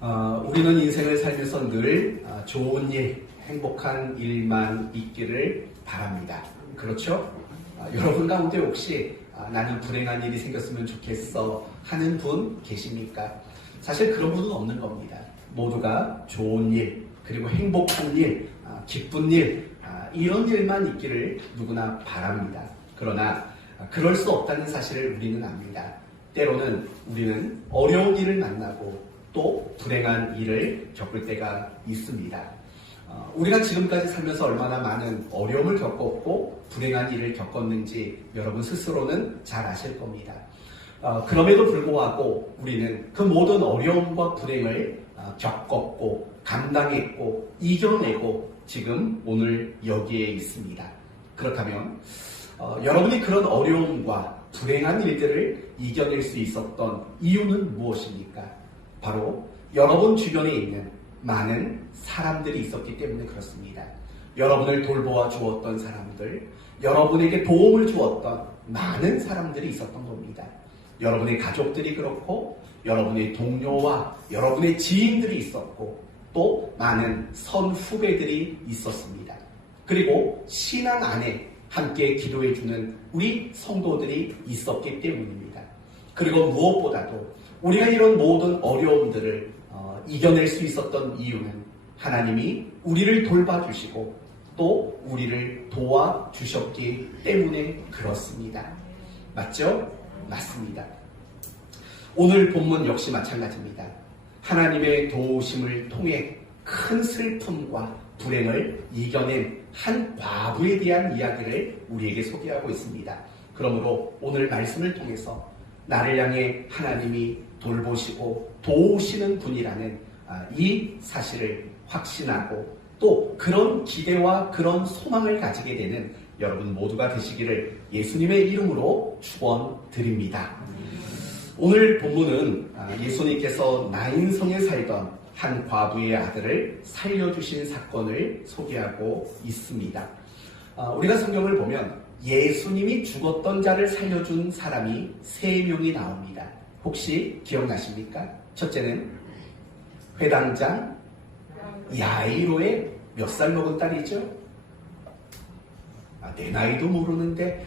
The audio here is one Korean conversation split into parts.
우리는 인생을 살면서 늘 좋은 일, 행복한 일만 있기를 바랍니다. 그렇죠? 여러분 가운데 혹시 나는 불행한 일이 생겼으면 좋겠어 하는 분 계십니까? 사실 그런 분은 없는 겁니다. 모두가 좋은 일, 그리고 행복한 일, 기쁜 일, 이런 일만 있기를 누구나 바랍니다. 그러나 그럴 수 없다는 사실을 우리는 압니다. 때로는 우리는 어려운 일을 만나고 또 불행한 일을 겪을 때가 있습니다. 우리가 지금까지 살면서 얼마나 많은 어려움을 겪었고 불행한 일을 겪었는지 여러분 스스로는 잘 아실 겁니다. 그럼에도 불구하고 우리는 그 모든 어려움과 불행을 겪었고 감당했고 이겨내고 지금 오늘 여기에 있습니다. 그렇다면 여러분이 그런 어려움과 불행한 일들을 이겨낼 수 있었던 이유는 무엇입니까? 바로 여러분 주변에 있는 많은 사람들이 있었기 때문에 그렇습니다. 여러분을 돌보아 주었던 사람들, 여러분에게 도움을 주었던 많은 사람들이 있었던 겁니다. 여러분의 가족들이 그렇고 여러분의 동료와 여러분의 지인들이 있었고 또 많은 선후배들이 있었습니다. 그리고 신앙 안에 함께 기도해주는 우리 성도들이 있었기 때문입니다. 그리고 무엇보다도 우리가 이런 모든 어려움들을 이겨낼 수 있었던 이유는 하나님이 우리를 돌봐주시고 또 우리를 도와주셨기 때문에 그렇습니다. 맞죠? 맞습니다. 오늘 본문 역시 마찬가지입니다. 하나님의 도우심을 통해 큰 슬픔과 불행을 이겨낸 한 과부에 대한 이야기를 우리에게 소개하고 있습니다. 그러므로 오늘 말씀을 통해서 나를 향해 하나님이 돌보시고 도우시는 분이라는 이 사실을 확신하고 또 그런 기대와 그런 소망을 가지게 되는 여러분 모두가 되시기를 예수님의 이름으로 축원드립니다. 오늘 본문은 예수님께서 나인성에 살던 한 과부의 아들을 살려주신 사건을 소개하고 있습니다. 우리가 성경을 보면 예수님이 죽었던 자를 살려준 사람이 3명이 나옵니다. 혹시 기억나십니까? 첫째는 회당장 야이로의 몇 살 먹은 딸이죠? 내 나이도 모르는데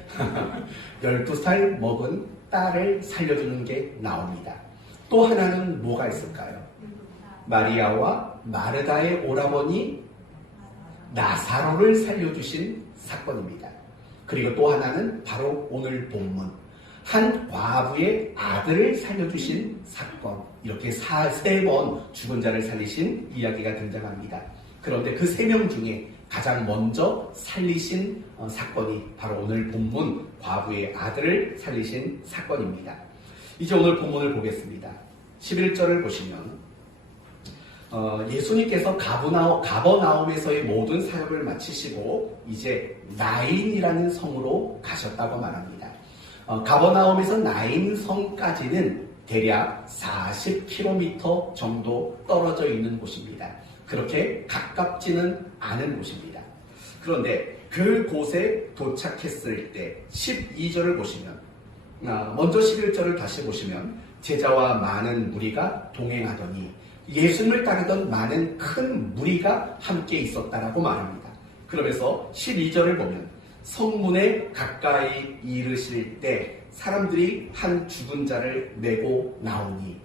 12살 먹은 딸을 살려주는 게 나옵니다. 또 하나는 뭐가 있을까요? 마리아와 마르다의 오라버니 나사로를 살려주신 사건입니다. 그리고 또 하나는 바로 오늘 본문 한 과부의 아들을 살려주신 사건, 이렇게 3번 죽은 자를 살리신 이야기가 등장합니다. 그런데 그 3명 중에 가장 먼저 살리신 사건이 바로 오늘 본문 과부의 아들을 살리신 사건입니다. 이제 오늘 본문을 보겠습니다. 11절을 보시면 예수님께서 가버나움에서의 모든 사역을 마치시고 이제 나인이라는 성으로 가셨다고 말합니다. 가버나움에서 나인성까지는 대략 40km 정도 떨어져 있는 곳입니다. 그렇게 가깝지는 않은 곳입니다. 그런데 그곳에 도착했을 때 12절을 보시면 먼저 11절을 다시 보시면 제자와 많은 무리가 동행하더니 예수님을 따르던 많은 큰 무리가 함께 있었다라고 말합니다. 그러면서 12절을 보면 성문에 가까이 이르실 때 사람들이 한 죽은 자를 메고 나오니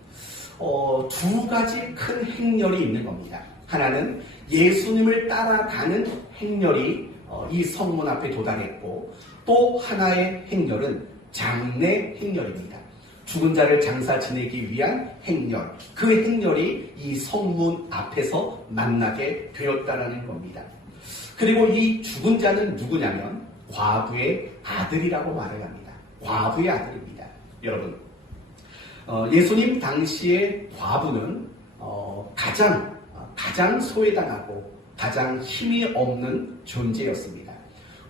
2가지 큰 행렬이 있는 겁니다. 하나는 예수님을 따라가는 행렬이 이 성문 앞에 도달했고 또 하나의 행렬은 장례 행렬입니다. 죽은 자를 장사 지내기 위한 행렬, 그 행렬이 이 성문 앞에서 만나게 되었다는 겁니다. 그리고 이 죽은 자는 누구냐면 과부의 아들이라고 말을 합니다. 과부의 아들입니다. 여러분, 예수님 당시의 과부는 가장 소외당하고 가장 힘이 없는 존재였습니다.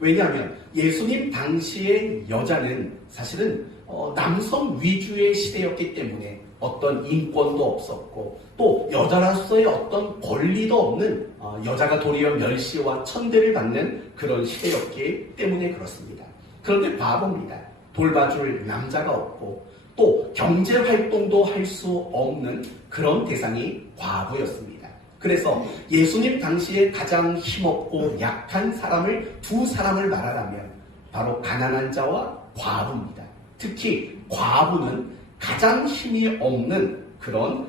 왜냐하면 예수님 당시의 여자는 사실은 남성 위주의 시대였기 때문에 어떤 인권도 없었고 또 여자로서의 어떤 권리도 없는 여자가 도리어 멸시와 천대를 받는 그런 시대였기 때문에 그렇습니다. 그런데 바보입니다. 돌봐줄 남자가 없고 또 경제 활동도 할 수 없는 그런 대상이 과부였습니다. 그래서 예수님 당시에 가장 힘없고 약한 사람을 두 사람을 말하라면 바로 가난한 자와 과부입니다. 특히 과부는 가장 힘이 없는 그런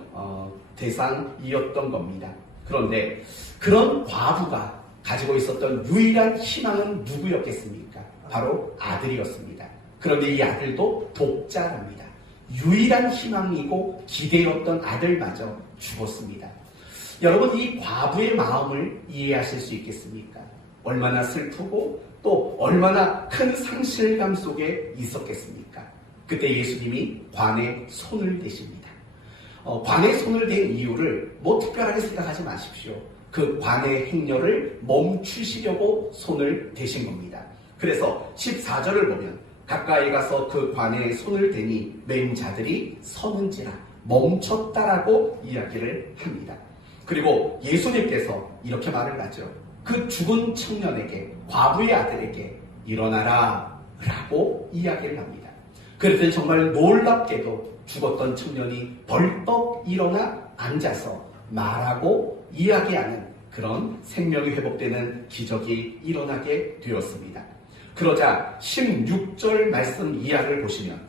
대상이었던 겁니다. 그런데 그런 과부가 가지고 있었던 유일한 희망은 누구였겠습니까? 바로 아들이었습니다. 그런데 이 아들도 독자랍니다. 유일한 희망이고 기대였던 아들마저 죽었습니다. 여러분, 이 과부의 마음을 이해하실 수 있겠습니까? 얼마나 슬프고 또 얼마나 큰 상실감 속에 있었겠습니까? 그때 예수님이 관에 손을 대십니다. 관에 손을 댄 이유를 뭐 특별하게 생각하지 마십시오. 그 관의 행렬을 멈추시려고 손을 대신 겁니다. 그래서 14절을 보면 가까이 가서 그 관에 손을 대니 맨 자들이 서는지라 멈췄다라고 이야기를 합니다. 그리고 예수님께서 이렇게 말을 하죠. 그 죽은 청년에게, 과부의 아들에게 일어나라 라고 이야기를 합니다. 그랬더니 정말 놀랍게도 죽었던 청년이 벌떡 일어나 앉아서 말하고 이야기하는 그런 생명이 회복되는 기적이 일어나게 되었습니다. 그러자 16절 말씀 이야기를 보시면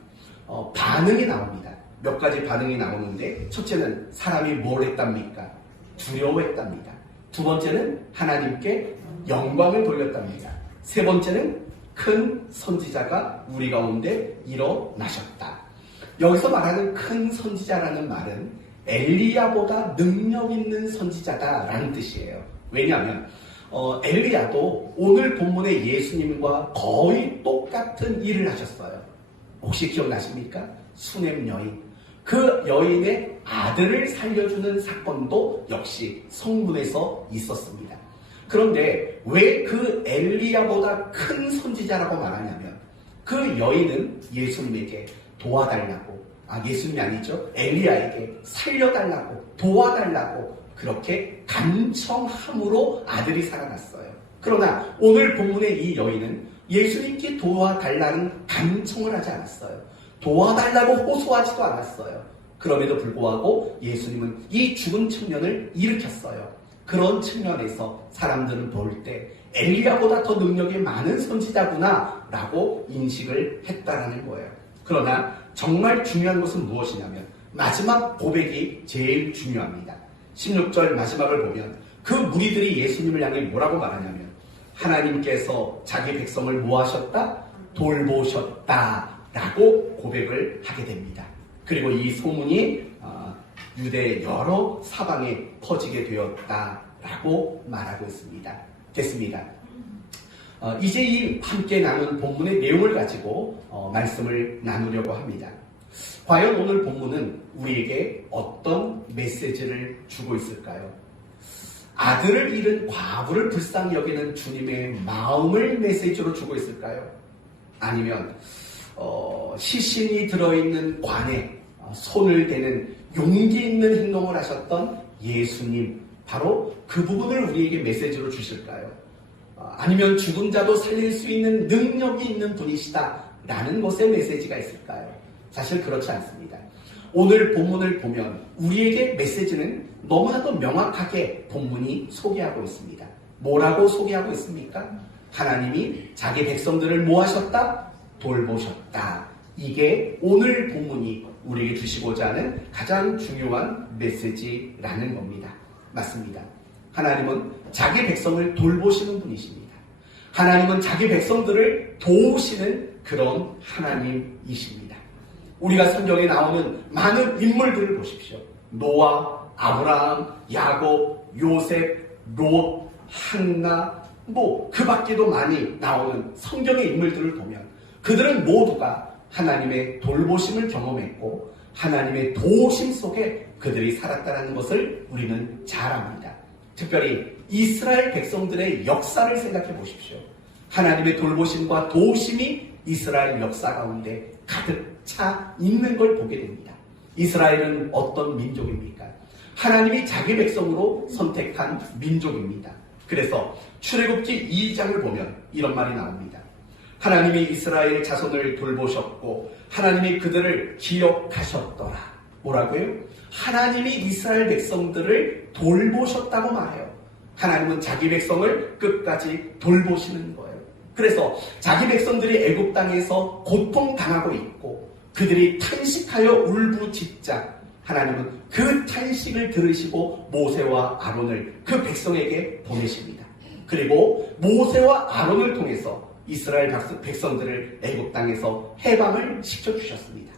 반응이 나옵니다. 몇 가지 반응이 나오는데, 첫째는 사람이 뭘 했답니까? 두려워했답니다. 두 번째는 하나님께 영광을 돌렸답니다. 세 번째는 큰 선지자가 우리 가운데 일어나셨다. 여기서 말하는 큰 선지자라는 말은 엘리야보다 능력 있는 선지자다라는 뜻이에요. 왜냐하면 엘리야도 오늘 본문의 예수님과 거의 똑같은 일을 하셨어요. 혹시 기억나십니까? 수넴 여인. 그 여인의 아들을 살려주는 사건도 역시 성문에서 있었습니다. 그런데 왜 그 엘리야보다 큰 선지자라고 말하냐면, 그 여인은 예수님에게 도와달라고, 예수님이 아니죠, 엘리야에게 살려달라고, 도와달라고 그렇게 간청함으로 아들이 살아났어요. 그러나 오늘 본문의 이 여인은 예수님께 도와달라는 간청을 하지 않았어요. 도와달라고 호소하지도 않았어요. 그럼에도 불구하고 예수님은 이 죽은 청년을 일으켰어요. 그런 측면에서 사람들은 볼 때 엘리야보다 더 능력이 많은 선지자구나 라고 인식을 했다라는 거예요. 그러나 정말 중요한 것은 무엇이냐면 마지막 고백이 제일 중요합니다. 16절 마지막을 보면 그 무리들이 예수님을 향해 뭐라고 말하냐면, 하나님께서 자기 백성을 뭐 하셨다? 돌보셨다 라고 고백을 하게 됩니다. 그리고 이 소문이 유대 여러 사방에 퍼지게 되었다라고 말하고 있습니다. 됐습니다. 이제 이 함께 나눈 본문의 내용을 가지고 말씀을 나누려고 합니다. 과연 오늘 본문은 우리에게 어떤 메시지를 주고 있을까요? 아들을 잃은 과부를 불쌍히 여기는 주님의 마음을 메시지로 주고 있을까요? 아니면 시신이 들어있는 관에 손을 대는 용기 있는 행동을 하셨던 예수님, 바로 그 부분을 우리에게 메시지로 주실까요? 아니면 죽은 자도 살릴 수 있는 능력이 있는 분이시다라는 것의 메시지가 있을까요? 사실 그렇지 않습니다. 오늘 본문을 보면 우리에게 메시지는 너무나도 명확하게 본문이 소개하고 있습니다. 뭐라고 소개하고 있습니까? 하나님이 자기 백성들을 뭐 하셨다? 돌보셨다. 이게 오늘 본문이 우리에게 주시고자 하는 가장 중요한 메시지라는 겁니다. 맞습니다. 하나님은 자기 백성을 돌보시는 분이십니다. 하나님은 자기 백성들을 도우시는 그런 하나님이십니다. 우리가 성경에 나오는 많은 인물들을 보십시오. 노아, 아브라함, 야곱, 요셉, 롯, 한나, 그 밖에도 많이 나오는 성경의 인물들을 보면 그들은 모두가 하나님의 돌보심을 경험했고 하나님의 도우심 속에 그들이 살았다는 것을 우리는 잘 압니다. 특별히 이스라엘 백성들의 역사를 생각해 보십시오. 하나님의 돌보심과 도우심이 이스라엘 역사 가운데 가득 차 있는 걸 보게 됩니다. 이스라엘은 어떤 민족입니까? 하나님이 자기 백성으로 선택한 민족입니다. 그래서 출애굽기 2장을 보면 이런 말이 나옵니다. 하나님이 이스라엘 자손을 돌보셨고 하나님이 그들을 기억하셨더라. 뭐라고요? 하나님이 이스라엘 백성들을 돌보셨다고 말해요. 하나님은 자기 백성을 끝까지 돌보시는 거예요. 그래서 자기 백성들이 애굽 땅에서 고통당하고 있고 그들이 탄식하여 울부짖자 하나님은 그 탄식을 들으시고 모세와 아론을 그 백성에게 보내십니다. 그리고 모세와 아론을 통해서 이스라엘 백성들을 애굽 땅에서 해방을 시켜주셨습니다.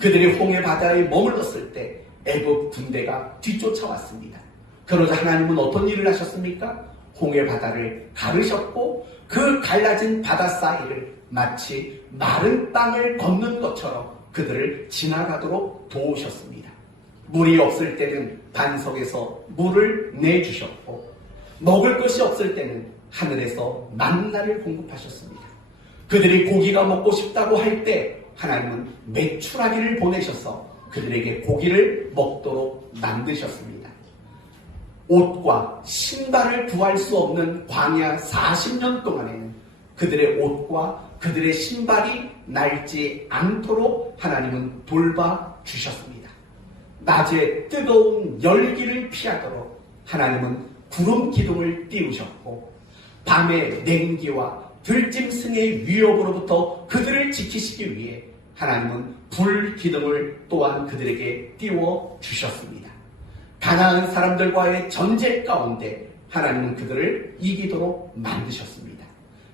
그들이 홍해 바다에 머물렀을 때 애굽 군대가 뒤쫓아왔습니다. 그러자 하나님은 어떤 일을 하셨습니까? 홍해 바다를 가르셨고 그 갈라진 바다 사이를 마치 마른 땅을 걷는 것처럼 그들을 지나가도록 도우셨습니다. 물이 없을 때는 반석에서 물을 내주셨고 먹을 것이 없을 때는 하늘에서 만나를 공급하셨습니다. 그들이 고기가 먹고 싶다고 할 때 하나님은 메추라기를 보내셔서 그들에게 고기를 먹도록 만드셨습니다. 옷과 신발을 구할 수 없는 광야 40년 동안에는 그들의 옷과 그들의 신발이 낡지 않도록 하나님은 돌봐주셨습니다. 낮에 뜨거운 열기를 피하도록 하나님은 구름 기둥을 띄우셨고 밤에 냉기와 들짐승의 위협으로부터 그들을 지키시기 위해 하나님은 불 기둥을 또한 그들에게 띄워주셨습니다. 가나안 사람들과의 전쟁 가운데 하나님은 그들을 이기도록 만드셨습니다.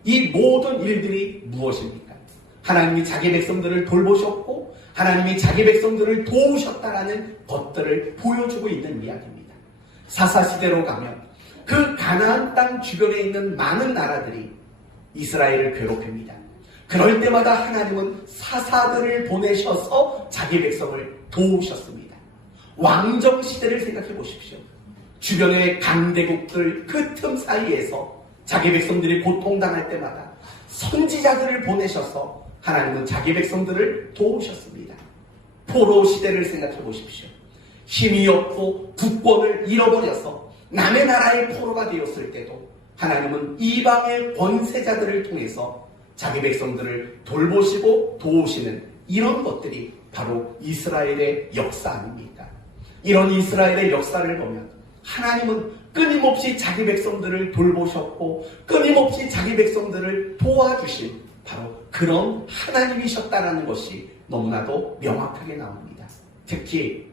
이 모든 일들이 무엇입니까? 하나님이 자기 백성들을 돌보셨고 하나님이 자기 백성들을 도우셨다라는 것들을 보여주고 있는 이야기입니다. 사사시대로 가면 그 가나안 땅 주변에 있는 많은 나라들이 이스라엘을 괴롭힙니다. 그럴 때마다 하나님은 사사들을 보내셔서 자기 백성을 도우셨습니다. 왕정시대를 생각해 보십시오. 주변의 강대국들 그 틈 사이에서 자기 백성들이 고통당할 때마다 선지자들을 보내셔서 하나님은 자기 백성들을 도우셨습니다. 포로 시대를 생각해 보십시오. 힘이 없고 국권을 잃어버려서 남의 나라의 포로가 되었을 때도 하나님은 이방의 권세자들을 통해서 자기 백성들을 돌보시고 도우시는 이런 것들이 바로 이스라엘의 역사 아닙니까? 이런 이스라엘의 역사를 보면 하나님은 끊임없이 자기 백성들을 돌보셨고 끊임없이 자기 백성들을 도와주신 바로 그런 하나님이셨다라는 것이 너무나도 명확하게 나옵니다. 특히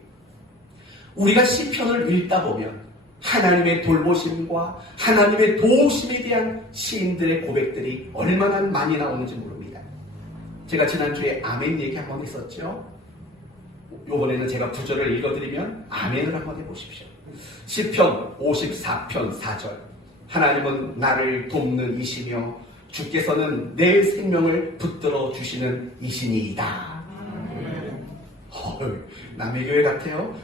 우리가 시편을 읽다 보면 하나님의 돌보심과 하나님의 도우심에 대한 시인들의 고백들이 얼마나 많이 나오는지 모릅니다. 제가 지난주에 아멘 얘기 한번 했었죠. 이번에는 제가 구절을 읽어드리면 아멘을 한번 해보십시오. 시편 54편 4절 하나님은 나를 돕는 이시며 주께서는 내 생명을 붙들어 주시는 이시니이다. 남의 교회 같아요.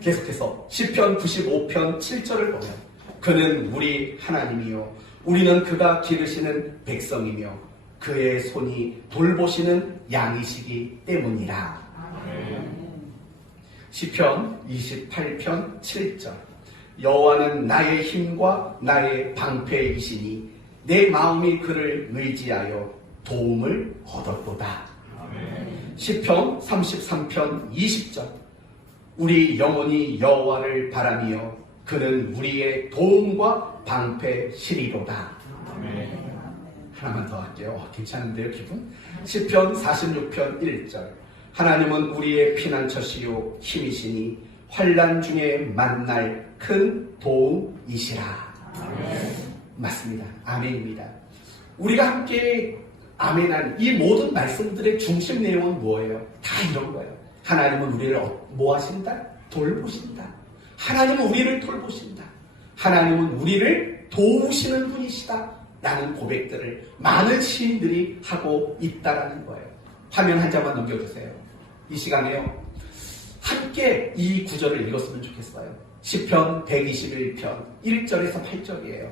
계속해서 시편 95편 7절을 보면 그는 우리 하나님이요 우리는 그가 기르시는 백성이며 그의 손이 돌보시는 양이시기 때문이라. 시편 28편 7절 여호와는 나의 힘과 나의 방패이시니 내 마음이 그를 의지하여 도움을 얻었도다. 시편 33편 20절 우리 영혼이 여호와를 바라며 그는 우리의 도움과 방패시리로다. 하나만 더 할게요. 괜찮은데요 기분? 시편 46편 1절 하나님은 우리의 피난처시요 힘이시니 환난 중에 만날 큰 도움이시라. 맞습니다. 아멘입니다. 우리가 함께 아멘한 이 모든 말씀들의 중심 내용은 뭐예요? 다 이런 거예요. 하나님은 우리를 뭐 하신다? 돌보신다. 하나님은 우리를 돌보신다. 하나님은 우리를 도우시는 분이시다. 라는 고백들을 많은 시인들이 하고 있다라는 거예요. 화면 한 장만 넘겨주세요. 이 시간에요. 함께 이 구절을 읽었으면 좋겠어요. 시편 121편 1절에서 8절이에요.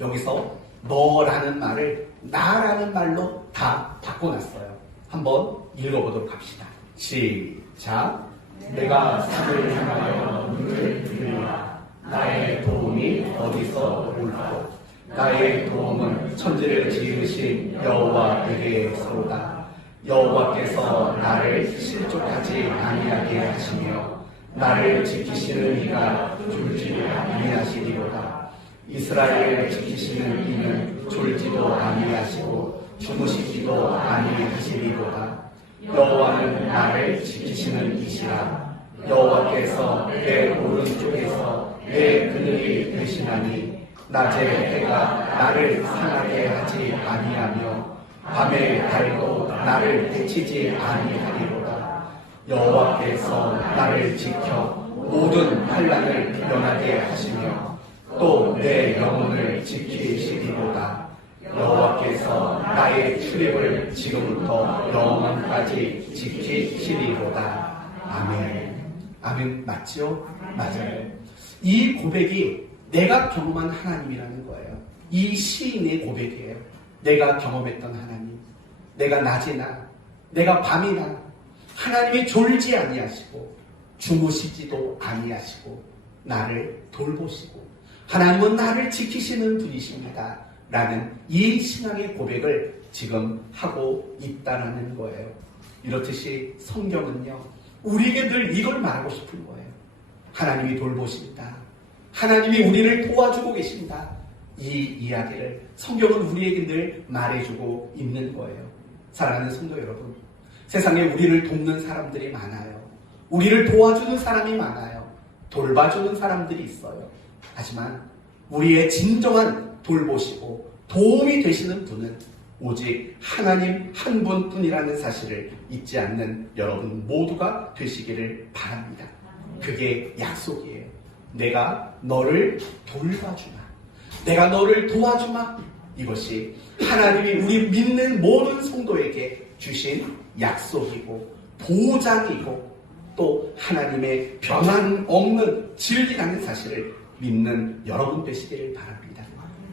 여기서 너라는 말을 나라는 말로 다 바꿔놨어요. 한번 읽어보도록 합시다. 시작. 내가 산을 향하여 눈을 들리라. 나의 도움이 어디서 올까? 나의 도움은 천지를 지으신 여호와에게서로다. 여호와께서 나를 실족하지 아니하게 하시며 나를 지키시는 이가 졸지 아니하시리로다. 이스라엘을 지키시는 이는 졸지도 아니하시고 주무시지도 아니하시리로다. 여호와는 나를 지키시는 이시라. 여호와께서 내 오른쪽에서 내 그늘이 되시나니 낮에 해가 나를 상하게 하지 아니하며 밤에 달도 나를 해치지 아니하리로다. 여호와께서 나를 지켜 모든 환난을 면하게 하시며 또 내 영혼을 지키시리로다. 여호와께서 나의 출입을 지금부터 영원까지 지키시리로다. 아멘. 아멘. 맞죠? 맞아요. 이 고백이 내가 경험한 하나님이라는 거예요. 이 시인의 고백이에요. 내가 경험했던 하나님. 내가 낮이나 내가 밤이나 하나님이 졸지 아니하시고 주무시지도 아니하시고 나를 돌보시고 하나님은 나를 지키시는 분이십니다. 라는 이 신앙의 고백을 지금 하고 있다는 거예요. 이렇듯이 성경은요, 우리에게 늘 이걸 말하고 싶은 거예요. 하나님이 돌보신다. 하나님이 우리를 도와주고 계신다. 이 이야기를 성경은 우리에게 늘 말해주고 있는 거예요. 사랑하는 성도 여러분, 세상에 우리를 돕는 사람들이 많아요. 우리를 도와주는 사람이 많아요. 돌봐주는 사람들이 있어요. 하지만 우리의 진정한 돌보시고 도움이 되시는 분은 오직 하나님 한 분뿐이라는 사실을 잊지 않는 여러분 모두가 되시기를 바랍니다. 그게 약속이에요. 내가 너를 돌봐주마. 내가 너를 도와주마. 이것이 하나님이 우리 믿는 모든 성도에게 주신 약속이고 보장이고 또 하나님의 변함 없는 진리라는 사실을 믿는 여러분 되시기를 바랍니다.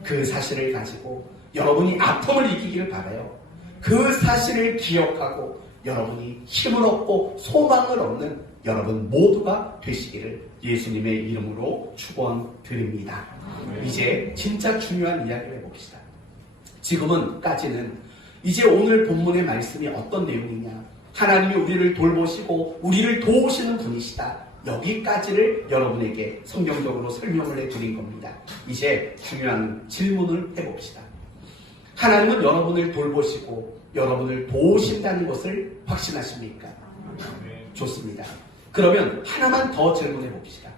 그 사실을 가지고 여러분이 아픔을 이기기를 바라요. 그 사실을 기억하고 여러분이 힘을 얻고 소망을 얻는 여러분 모두가 되시기를 예수님의 이름으로 축원드립니다. 이제 진짜 중요한 이야기를 해봅시다. 지금은까지는 이제 오늘 본문의 말씀이 어떤 내용이냐, 하나님이 우리를 돌보시고 우리를 도우시는 분이시다, 여기까지를 여러분에게 성경적으로 설명을 해드린 겁니다. 이제 중요한 질문을 해봅시다. 하나님은 여러분을 돌보시고 여러분을 도우신다는 것을 확신하십니까? 좋습니다. 그러면 하나만 더 질문해 봅시다.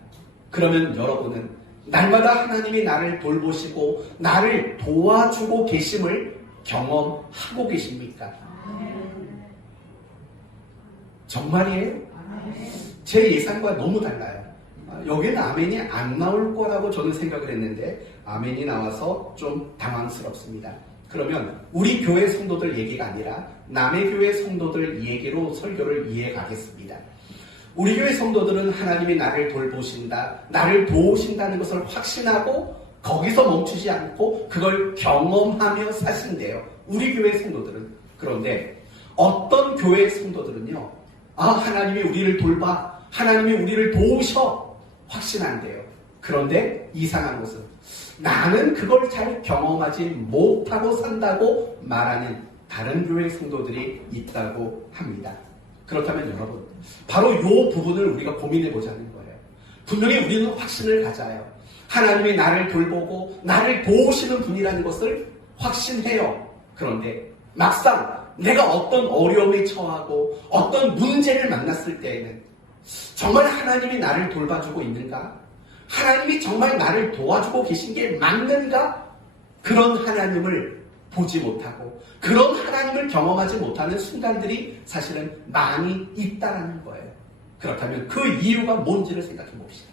그러면 여러분은 날마다 하나님이 나를 돌보시고 나를 도와주고 계심을 경험하고 계십니까? 정말이에요? 제 예상과 너무 달라요. 여기는 아멘이 안 나올 거라고 저는 생각을 했는데 아멘이 나와서 좀 당황스럽습니다. 그러면 우리 교회 성도들 얘기가 아니라 남의 교회 성도들 얘기로 설교를 이해가겠습니다. 우리 교회 성도들은 하나님이 나를 돌보신다, 나를 도우신다는 것을 확신하고 거기서 멈추지 않고 그걸 경험하며 사신대요. 우리 교회 성도들은. 그런데 어떤 교회 성도들은요, 하나님이 우리를 돌봐, 하나님이 우리를 도우셔 확신한대요. 그런데 이상한 것은 나는 그걸 잘 경험하지 못하고 산다고 말하는 다른 교회 성도들이 있다고 합니다. 그렇다면 여러분, 바로 이 부분을 우리가 고민해 보자는 거예요. 분명히 우리는 확신을 가져요. 하나님이 나를 돌보고 나를 도우시는 분이라는 것을 확신해요. 그런데 막상 내가 어떤 어려움에 처하고 어떤 문제를 만났을 때에는 정말 하나님이 나를 돌봐주고 있는가? 하나님이 정말 나를 도와주고 계신 게 맞는가? 그런 하나님을 보지 못하고 그런 하나님을 경험하지 못하는 순간들이 사실은 많이 있다는 거예요. 그렇다면 그 이유가 뭔지를 생각해 봅시다.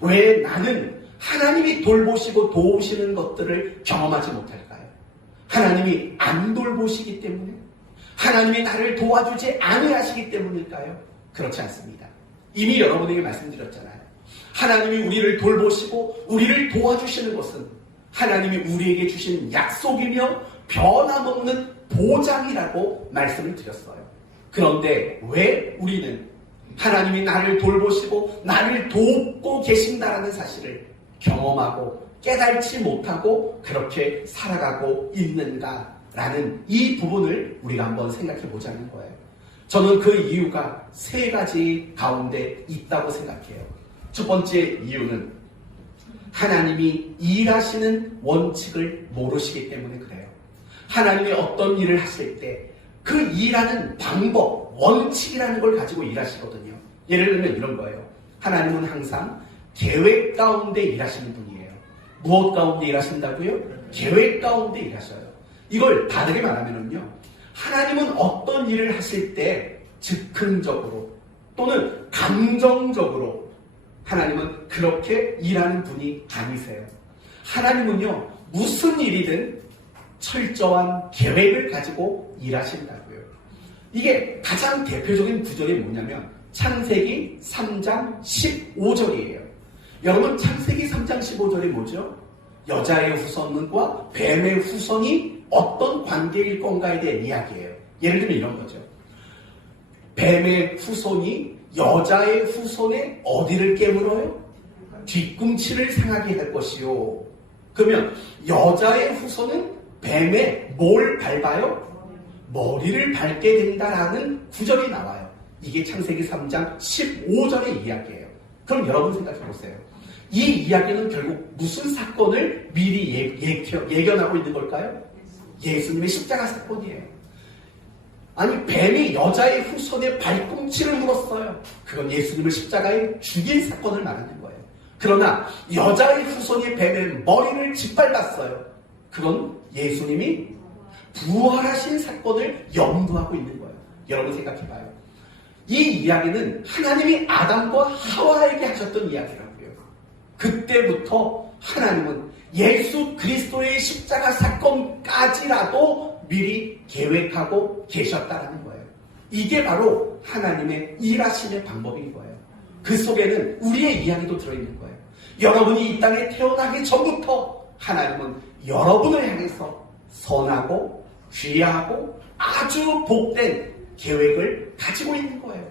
왜 나는 하나님이 돌보시고 도우시는 것들을 경험하지 못할까요? 하나님이 안 돌보시기 때문에? 하나님이 나를 도와주지 아니하시기 때문일까요? 그렇지 않습니다. 이미 여러분에게 말씀드렸잖아요. 하나님이 우리를 돌보시고 우리를 도와주시는 것은 하나님이 우리에게 주신 약속이며 변함없는 보장이라고 말씀을 드렸어요. 그런데 왜 우리는 하나님이 나를 돌보시고 나를 돕고 계신다라는 사실을 경험하고 깨달지 못하고 그렇게 살아가고 있는가라는 이 부분을 우리가 한번 생각해 보자는 거예요. 저는 그 이유가 세 가지 가운데 있다고 생각해요. 첫 번째 이유는 하나님이 일하시는 원칙을 모르시기 때문에 그래요. 하나님이 어떤 일을 하실 때 그 일하는 방법, 원칙이라는 걸 가지고 일하시거든요. 예를 들면 이런 거예요. 하나님은 항상 계획 가운데 일하시는 분이에요. 무엇 가운데 일하신다고요? 계획 가운데 일하셔요. 이걸 다르게 말하면요, 하나님은 어떤 일을 하실 때 즉흥적으로 또는 감정적으로 하나님은 그렇게 일하는 분이 아니세요. 하나님은요, 무슨 일이든 철저한 계획을 가지고 일하신다고요. 이게 가장 대표적인 구절이 뭐냐면 창세기 3장 15절이에요. 여러분, 창세기 3장 15절이 뭐죠? 여자의 후손과 뱀의 후손이 어떤 관계일 건가에 대한 이야기예요. 예를 들면 이런 거죠. 뱀의 후손이 여자의 후손의 어디를 깨물어요? 뒤꿈치를 상하게 할 것이요. 그러면 여자의 후손은 뱀의 뭘 밟아요? 머리를 밟게 된다라는 구절이 나와요. 이게 창세기 3장 15절의 이야기예요. 그럼 여러분 생각해 보세요. 이 이야기는 결국 무슨 사건을 미리 예견하고 있는 걸까요? 예수님의 십자가 사건이에요. 아니, 뱀이 여자의 후손의 발꿈치를 물었어요. 그건 예수님을 십자가에 죽인 사건을 말하는 거예요. 그러나 여자의 후손이 뱀의 머리를 짓밟았어요. 그건 예수님이 부활하신 사건을 염두하고 있는 거예요. 여러분 생각해봐요. 이 이야기는 하나님이 아담과 하와에게 하셨던 이야기라고요. 그때부터 하나님은 예수 그리스도의 십자가 사건까지라도 미리 계획하고 계셨다는 거예요. 이게 바로 하나님의 일하심의 방법인 거예요. 그 속에는 우리의 이야기도 들어있는 거예요. 여러분이 이 땅에 태어나기 전부터 하나님은 여러분을 향해서 선하고 귀하고 아주 복된 계획을 가지고 있는 거예요.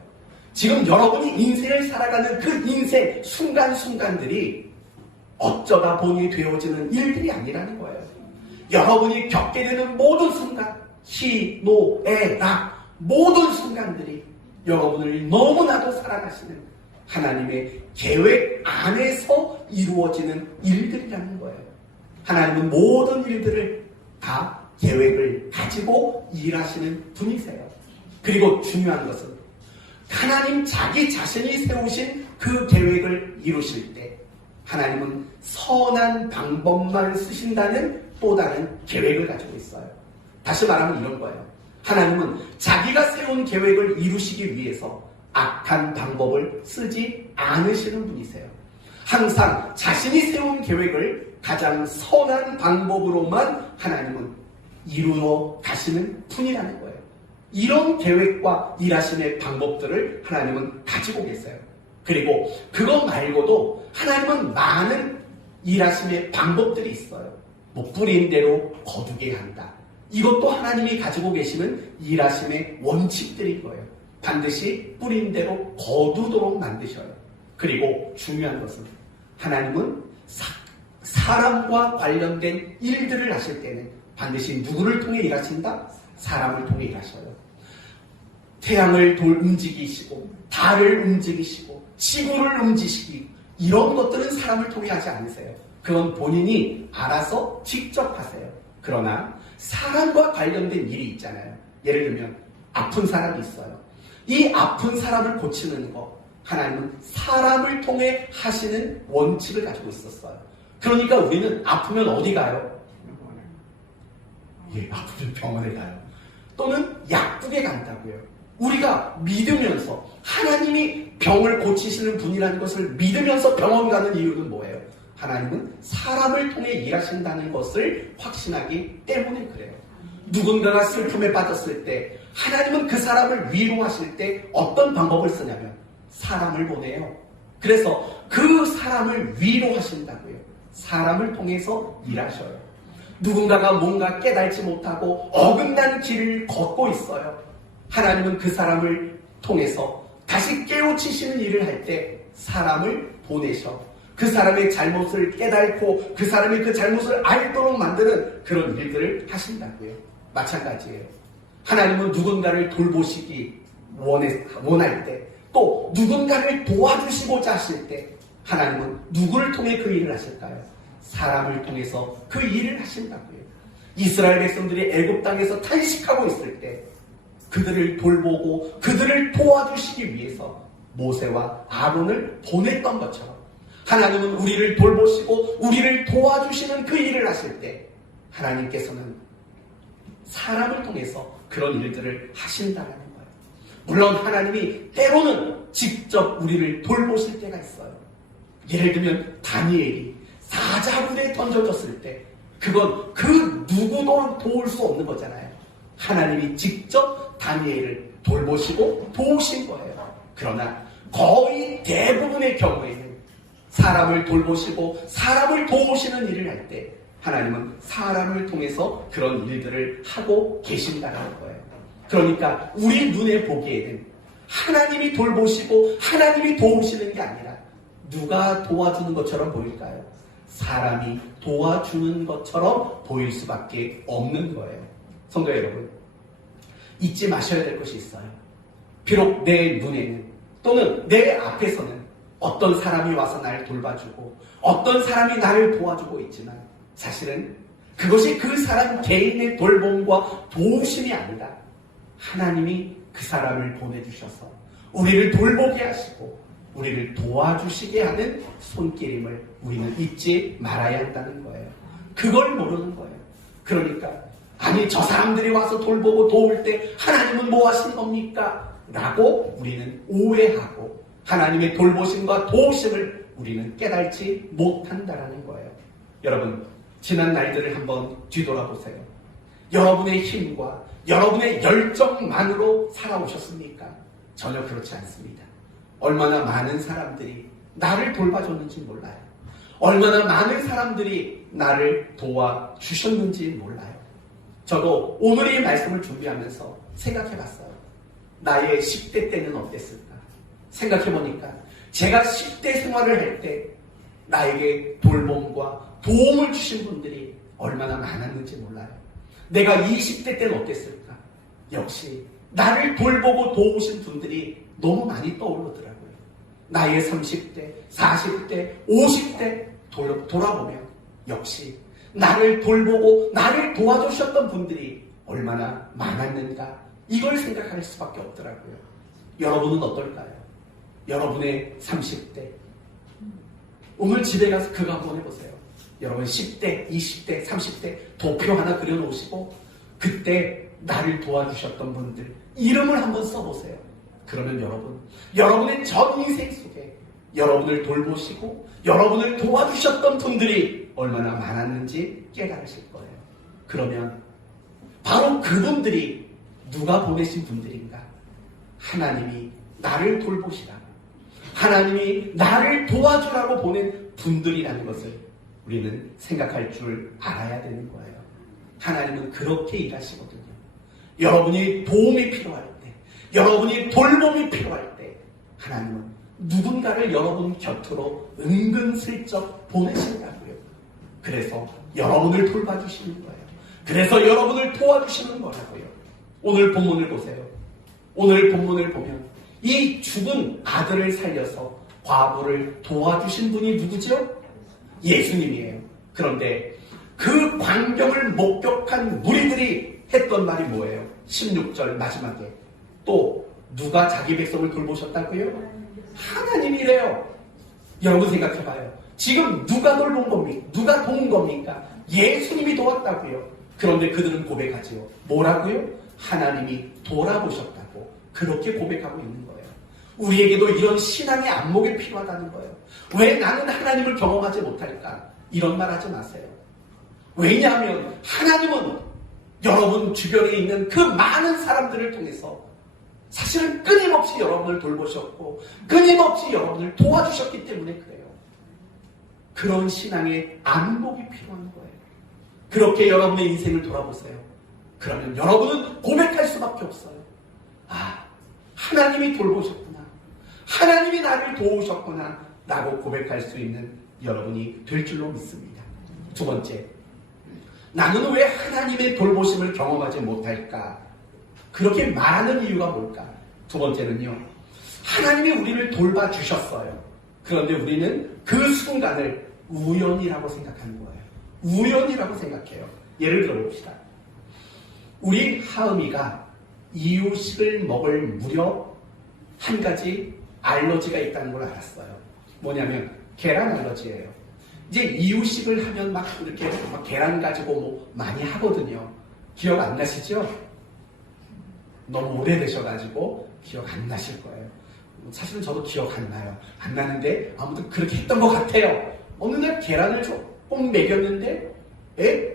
지금 여러분이 인생을 살아가는 그 인생 순간순간들이 어쩌다 보니 되어지는 일들이 아니라는 거예요. 여러분이 겪게 되는 모든 순간, 희, 노, 애, 나, 모든 순간들이 여러분을 너무나도 사랑하시는 하나님의 계획 안에서 이루어지는 일들이라는 거예요. 하나님은 모든 일들을 다 계획을 가지고 일하시는 분이세요. 그리고 중요한 것은 하나님 자기 자신이 세우신 그 계획을 이루실 때 하나님은 선한 방법만 쓰신다는 또 다른 계획을 가지고 있어요. 다시 말하면 이런 거예요. 하나님은 자기가 세운 계획을 이루시기 위해서 악한 방법을 쓰지 않으시는 분이세요. 항상 자신이 세운 계획을 가장 선한 방법으로만 하나님은 이루어 가시는 분이라는 거예요. 이런 계획과 일하심의 방법들을 하나님은 가지고 계세요. 그리고 그거 말고도 하나님은 많은 일하심의 방법들이 있어요. 뭐 뿌린 대로 거두게 한다. 이것도 하나님이 가지고 계시는 일하심의 원칙들인 거예요. 반드시 뿌린 대로 거두도록 만드셔요. 그리고 중요한 것은 하나님은 사람과 관련된 일들을 하실 때는 반드시 누구를 통해 일하신다? 사람을 통해 일하셔요. 태양을 움직이시고 달을 움직이시고 지구를 움직이시기 이런 것들은 사람을 통해 하지 않으세요. 그건 본인이 알아서 직접 하세요. 그러나 사람과 관련된 일이 있잖아요. 예를 들면 아픈 사람이 있어요. 이 아픈 사람을 고치는 것, 하나님은 사람을 통해 하시는 원칙을 가지고 있었어요. 그러니까 우리는 아프면 어디 가요? 아프면 병원에 가요. 또는 약국에 간다고요. 우리가 믿으면서 하나님이 병을 고치시는 분이라는 것을 믿으면서 병원 가는 이유는 뭐예요? 하나님은 사람을 통해 일하신다는 것을 확신하기 때문에 그래요. 누군가가 슬픔에 빠졌을 때 하나님은 그 사람을 위로하실 때 어떤 방법을 쓰냐면 사람을 보내요. 그래서 그 사람을 위로하신다고요. 사람을 통해서 일하셔요. 누군가가 뭔가 깨달지 못하고 어긋난 길을 걷고 있어요. 하나님은 그 사람을 통해서 다시 깨우치시는 일을 할 때 사람을 보내셔 그 사람의 잘못을 깨닫고 그 사람이 그 잘못을 알도록 만드는 그런 일들을 하신다고요. 마찬가지예요. 하나님은 누군가를 돌보시기 원할 때, 또 누군가를 도와주시고자 하실 때 하나님은 누구를 통해 그 일을 하실까요? 사람을 통해서 그 일을 하신다고요. 이스라엘 백성들이 애굽 땅에서 탄식하고 있을 때 그들을 돌보고 그들을 도와주시기 위해서 모세와 아론을 보냈던 것처럼 하나님은 우리를 돌보시고 우리를 도와주시는 그 일을 하실 때 하나님께서는 사람을 통해서 그런 일들을 하신다는 거예요. 물론 하나님이 때로는 직접 우리를 돌보실 때가 있어요. 예를 들면 다니엘이 사자굴에 던져졌을 때 그건 그 누구도 도울 수 없는 거잖아요. 하나님이 직접 다니엘을 돌보시고 도우신 거예요. 그러나 거의 대부분의 경우에는 사람을 돌보시고 사람을 도우시는 일을 할 때 하나님은 사람을 통해서 그런 일들을 하고 계신다는 거예요. 그러니까 우리 눈에 보기에는 하나님이 돌보시고 하나님이 도우시는 게 아니라 누가 도와주는 것처럼 보일까요? 사람이 도와주는 것처럼 보일 수밖에 없는 거예요. 성도 여러분, 잊지 마셔야 될 것이 있어요. 비록 내 눈에는 또는 내 앞에서는 어떤 사람이 와서 나를 돌봐주고 어떤 사람이 나를 도와주고 있지만 사실은 그것이 그 사람 개인의 돌봄과 도우심이 아니라 하나님이 그 사람을 보내주셔서 우리를 돌보게 하시고 우리를 도와주시게 하는 손길임을 우리는 잊지 말아야 한다는 거예요. 그걸 모르는 거예요. 그러니까 아니 저 사람들이 와서 돌보고 도울 때 하나님은 뭐 하신 겁니까? 라고 우리는 오해하고 하나님의 돌보심과 도우심을 우리는 깨닫지 못한다는 거예요. 여러분, 지난 날들을 한번 뒤돌아보세요. 여러분의 힘과 여러분의 열정만으로 살아오셨습니까? 전혀 그렇지 않습니다. 얼마나 많은 사람들이 나를 돌봐줬는지 몰라요. 얼마나 많은 사람들이 나를 도와주셨는지 몰라요. 저도 오늘 이 말씀을 준비하면서 생각해봤어요. 나의 10대 때는 어땠을까? 생각해보니까 제가 10대 생활을 할 때 나에게 돌봄과 도움을 주신 분들이 얼마나 많았는지 몰라요. 내가 20대 때는 어땠을까? 역시 나를 돌보고 도우신 분들이 너무 많이 떠오르더라고요. 나의 30대, 40대, 50대 돌아보면 역시 나를 돌보고 나를 도와주셨던 분들이 얼마나 많았는가 이걸 생각할 수밖에 없더라고요. 여러분은 어떨까요? 여러분의 30대 오늘 집에 가서 그거 한번 해보세요. 여러분 10대, 20대, 30대 도표 하나 그려놓으시고 그때 나를 도와주셨던 분들 이름을 한번 써보세요. 그러면 여러분의 전 인생 속에 여러분을 돌보시고 여러분을 도와주셨던 분들이 얼마나 많았는지 깨달으실 거예요. 그러면 바로 그분들이 누가 보내신 분들인가? 하나님이 나를 돌보시라고 하나님이 나를 도와주라고 보낸 분들이라는 것을 우리는 생각할 줄 알아야 되는 거예요. 하나님은 그렇게 일하시거든요. 여러분이 도움이 필요할 때, 여러분이 돌봄이 필요할 때 하나님은 누군가를 여러분 곁으로 은근슬쩍 보내신다고요. 그래서 여러분을 돌봐주시는 거예요. 그래서 여러분을 도와주시는 거라고요. 오늘 본문을 보세요. 오늘 본문을 보면 이 죽은 아들을 살려서 과부를 도와주신 분이 누구죠? 예수님이에요. 그런데 그 광경을 목격한 무리들이 했던 말이 뭐예요? 16절 마지막에 또 누가 자기 백성을 돌보셨다고요? 하나님이래요. 여러분 생각해봐요. 지금 누가 돌본 겁니까? 누가 도운 겁니까? 예수님이 도왔다고요. 그런데 그들은 고백하지요. 뭐라고요? 하나님이 돌아보셨다고 그렇게 고백하고 있는 거예요. 우리에게도 이런 신앙의 안목이 필요하다는 거예요. 왜 나는 하나님을 경험하지 못할까? 이런 말 하지 마세요. 왜냐하면 하나님은 여러분 주변에 있는 그 많은 사람들을 통해서 사실은 끊임없이 여러분을 돌보셨고 끊임없이 여러분을 도와주셨기 때문에 그래요. 그런 신앙의 안목이 필요한 거예요. 그렇게 여러분의 인생을 돌아보세요. 그러면 여러분은 고백할 수밖에 없어요. 아, 하나님이 돌보셨구나. 하나님이 나를 도우셨구나 라고 고백할 수 있는 여러분이 될 줄로 믿습니다. 두 번째, 나는 왜 하나님의 돌보심을 경험하지 못할까? 그렇게 말하는 이유가 뭘까? 두 번째는요, 하나님이 우리를 돌봐주셨어요. 그런데 우리는 그 순간을 우연이라고 생각하는 거예요. 우연이라고 생각해요. 예를 들어 봅시다. 우리 하은이가 이유식을 먹을 무렵 한 가지 알러지가 있다는 걸 알았어요. 뭐냐면 계란 알러지예요. 이제 이유식을 하면 막 이렇게 막 계란 가지고 뭐 많이 하거든요. 기억 안 나시죠? 너무 오래되셔가지고 기억 안 나실 거예요. 사실은 저도 기억 안 나요. 안 나는데 아무튼 그렇게 했던 것 같아요. 어느 날 계란을 조금 먹였는데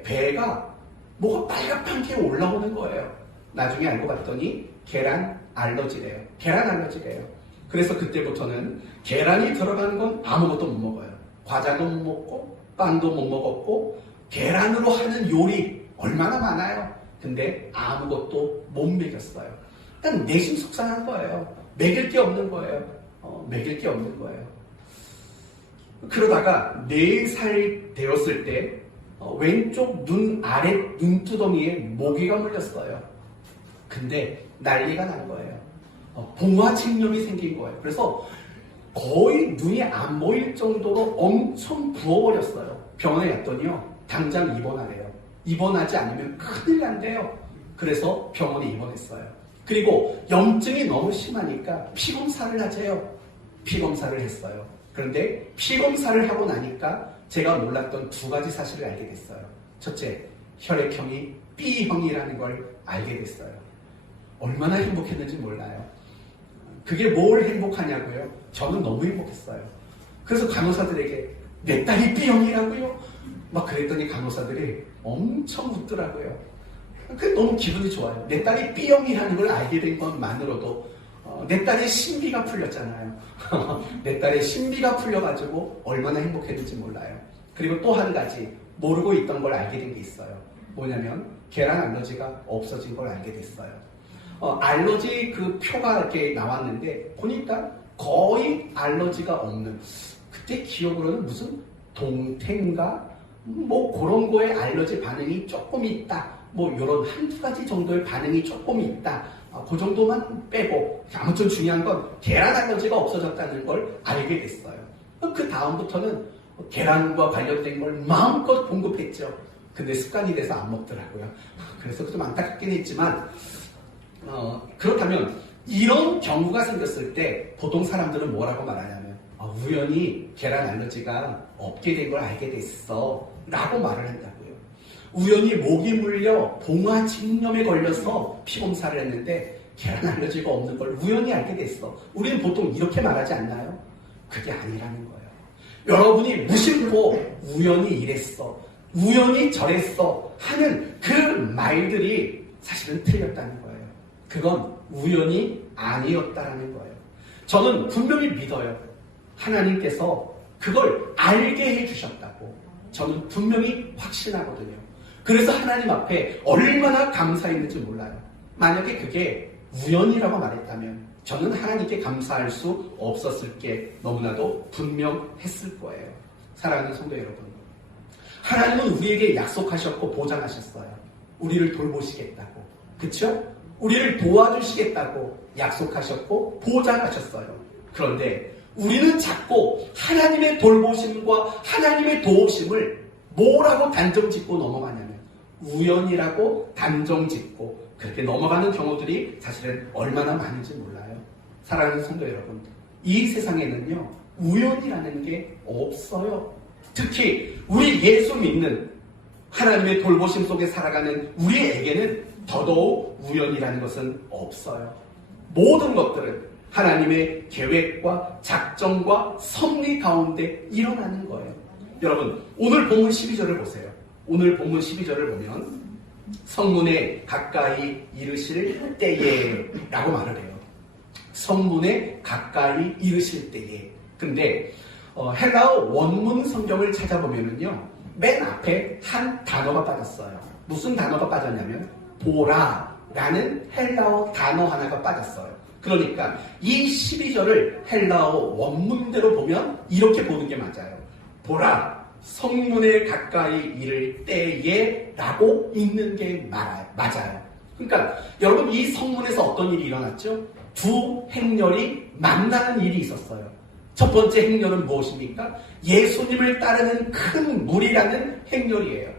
배가 뭐가 빨갛게 올라오는 거예요. 나중에 알고 봤더니 계란 알러지래요. 계란 알러지래요. 그래서 그때부터는 계란이 들어가는 건 아무것도 못 먹어요. 과자도 못 먹고 빵도 못 먹었고 계란으로 하는 요리 얼마나 많아요. 근데 아무것도 못 먹였어요. 그러니까 내심 속상한 거예요. 먹일 게 없는 거예요. 먹일 게 없는 거예요. 그러다가 4살 되었을 때 왼쪽 눈 아래 눈두덩이에 모기가 물렸어요. 근데 난리가 난 거예요. 봉화증염이 생긴 거예요. 그래서 거의 눈이 안 보일 정도로 엄청 부어버렸어요. 병원에 갔더니요, 당장 입원하래요. 입원하지 않으면 큰일 난대요. 그래서 병원에 입원했어요. 그리고 염증이 너무 심하니까 피검사를 하재요. 피검사를 했어요. 그런데 피검사를 하고 나니까 제가 몰랐던 2가지 사실을 알게 됐어요. 첫째, 혈액형이 B형이라는 걸 알게 됐어요. 얼마나 행복했는지 몰라요. 그게 뭘 행복하냐고요? 저는 너무 행복했어요. 그래서 간호사들에게 내 딸이 B형이라고요? 막 그랬더니 간호사들이 엄청 웃더라고요. 그게 너무 기분이 좋아요. 내 딸이 B형이라는 걸 알게 된 것만으로도 내 딸의 신비가 풀렸잖아요. 내 딸의 신비가 풀려가지고 얼마나 행복했는지 몰라요. 그리고 또 한 가지 모르고 있던 걸 알게 된 게 있어요. 뭐냐면 계란 알러지가 없어진 걸 알게 됐어요. 알러지 그 표가 이렇게 나왔는데 보니까 거의 알러지가 없는, 그때 기억으로는 무슨 동태인가 뭐 그런 거에 알러지 반응이 조금 있다, 뭐 이런 1-2가지 정도의 반응이 조금 있다, 그 정도만 빼고 아무튼 중요한 건 계란 알러지가 없어졌다는 걸 알게 됐어요. 그 다음부터는 계란과 관련된 걸 마음껏 공급했죠. 근데 습관이 돼서 안 먹더라고요. 그래서 좀 안타깝긴 했지만 그렇다면 이런 경우가 생겼을 때 보통 사람들은 뭐라고 말하냐면 우연히 계란 알러지가 없게 된 걸 알게 됐어 라고 말을 한다고요. 우연히 모기 물려 봉화증염에 걸려서 피검사를 했는데 계란 알러지가 없는 걸 우연히 알게 됐어. 우리는 보통 이렇게 말하지 않나요? 그게 아니라는 거예요. 여러분이 무심코 우연히 이랬어, 우연히 저랬어 하는 그 말들이 사실은 틀렸다는 거예요. 그건 우연이 아니었다라는 거예요. 저는 분명히 믿어요. 하나님께서 그걸 알게 해주셨다고 저는 분명히 확신하거든요. 그래서 하나님 앞에 얼마나 감사했는지 몰라요. 만약에 그게 우연이라고 말했다면 저는 하나님께 감사할 수 없었을 게 너무나도 분명했을 거예요. 사랑하는 성도 여러분, 하나님은 우리에게 약속하셨고 보장하셨어요. 우리를 돌보시겠다고. 그쵸? 우리를 도와주시겠다고 약속하셨고 보장하셨어요. 그런데 우리는 자꾸 하나님의 돌보심과 하나님의 도우심을 뭐라고 단정짓고 넘어가냐면 우연이라고 단정짓고 그렇게 넘어가는 경우들이 사실은 얼마나 많은지 몰라요. 사랑하는 성도 여러분, 이 세상에는요 우연이라는 게 없어요. 특히 우리 예수 믿는 하나님의 돌보심 속에 살아가는 우리에게는 더더욱 우연이라는 것은 없어요. 모든 것들은 하나님의 계획과 작정과 섭리 가운데 일어나는 거예요. 여러분, 오늘 본문 12절을 보세요. 오늘 본문 12절을 보면 성문에 가까이 이르실 때에 라고 말을 해요. 성문에 가까이 이르실 때에. 근데 헬라어 원문 성경을 찾아보면은요 맨 앞에 한 단어가 빠졌어요. 무슨 단어가 빠졌냐면 보라라는 헬라어 단어 하나가 빠졌어요. 그러니까 이 12절을 헬라어 원문대로 보면 이렇게 보는 게 맞아요. 보라 성문에 가까이 이를 때에 라고 읽는 게 맞아요. 그러니까 여러분 이 성문에서 어떤 일이 일어났죠? 두 행렬이 만나는 일이 있었어요. 첫 번째 행렬은 무엇입니까? 예수님을 따르는 큰 무리라는 행렬이에요.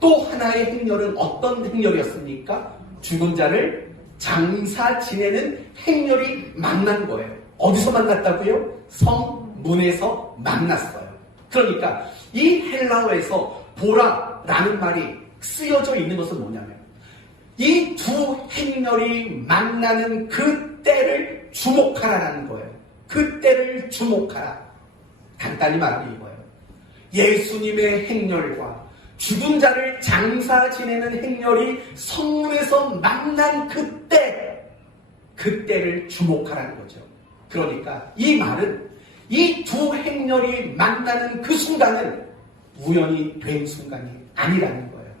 또 하나의 행렬은 어떤 행렬이었습니까? 죽은 자를 장사 지내는 행렬이 만난 거예요. 어디서 만났다고요? 성문에서 만났어요. 그러니까 이 헬라어에서 보라라는 말이 쓰여져 있는 것은 뭐냐면 이 두 행렬이 만나는 그 때를 주목하라라는 거예요. 그 때를 주목하라. 간단히 말하면 이거예요. 예수님의 행렬과 죽은 자를 장사 지내는 행렬이 성문에서 만난 그때를 주목하라는 거죠. 그러니까 이 말은 이 두 행렬이 만나는 그 순간은 우연히 된 순간이 아니라는 거예요.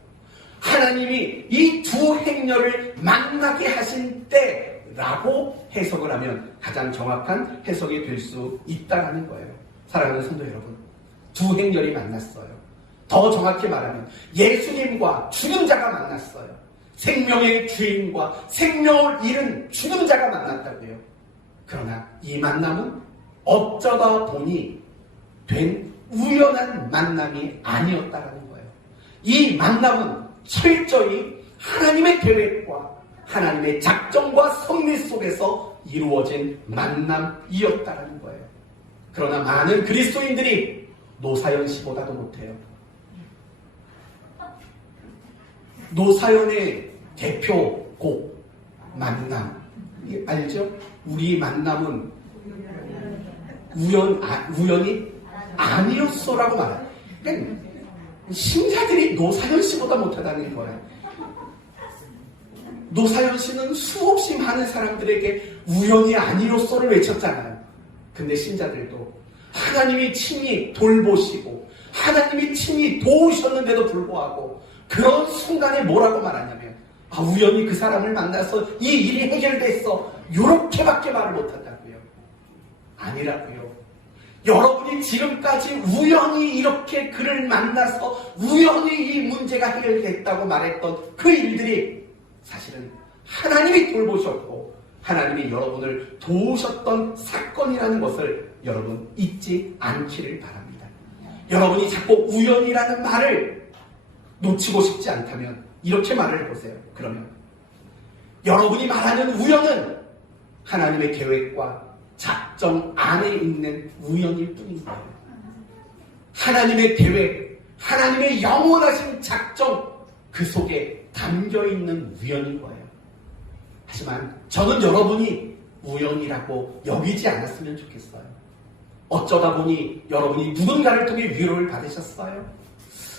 하나님이 이 두 행렬을 만나게 하신 때라고 해석을 하면 가장 정확한 해석이 될 수 있다는 거예요. 사랑하는 성도 여러분, 두 행렬이 만났어요. 더 정확히 말하면 예수님과 죽은 자가 만났어요. 생명의 주인과 생명을 잃은 죽은 자가 만났다고요. 그러나 이 만남은 어쩌다 보니 된 우연한 만남이 아니었다는 거예요. 이 만남은 철저히 하나님의 계획과 하나님의 작정과 섭리 속에서 이루어진 만남이었다는 거예요. 그러나 많은 그리스도인들이 노사연 씨보다도 못해요. 노사연의 대표곡 만남 알죠? 우리 만남은 우연이 아니었어라고 말해요. 그러니까 신자들이 노사연 씨보다 못하다는 거예요. 노사연 씨는 수없이 많은 사람들에게 우연이 아니었어를 외쳤잖아요. 근데 신자들도 하나님이 친히 돌보시고 하나님이 친히 도우셨는데도 불구하고 그런 순간에 뭐라고 말하냐면 우연히 그 사람을 만나서 이 일이 해결됐어. 요렇게밖에 말을 못한다고요. 아니라고요. 여러분이 지금까지 우연히 이렇게 그를 만나서 우연히 이 문제가 해결됐다고 말했던 그 일들이 사실은 하나님이 돌보셨고 하나님이 여러분을 도우셨던 사건이라는 것을 여러분 잊지 않기를 바랍니다. 여러분이 자꾸 우연이라는 말을 놓치고 싶지 않다면 이렇게 말을 해보세요. 그러면 여러분이 말하는 우연은 하나님의 계획과 작정 안에 있는 우연일 뿐인 거예요. 하나님의 계획, 하나님의 영원하신 작정 그 속에 담겨있는 우연인 거예요. 하지만 저는 여러분이 우연이라고 여기지 않았으면 좋겠어요. 어쩌다 보니 여러분이 누군가를 통해 위로를 받으셨어요.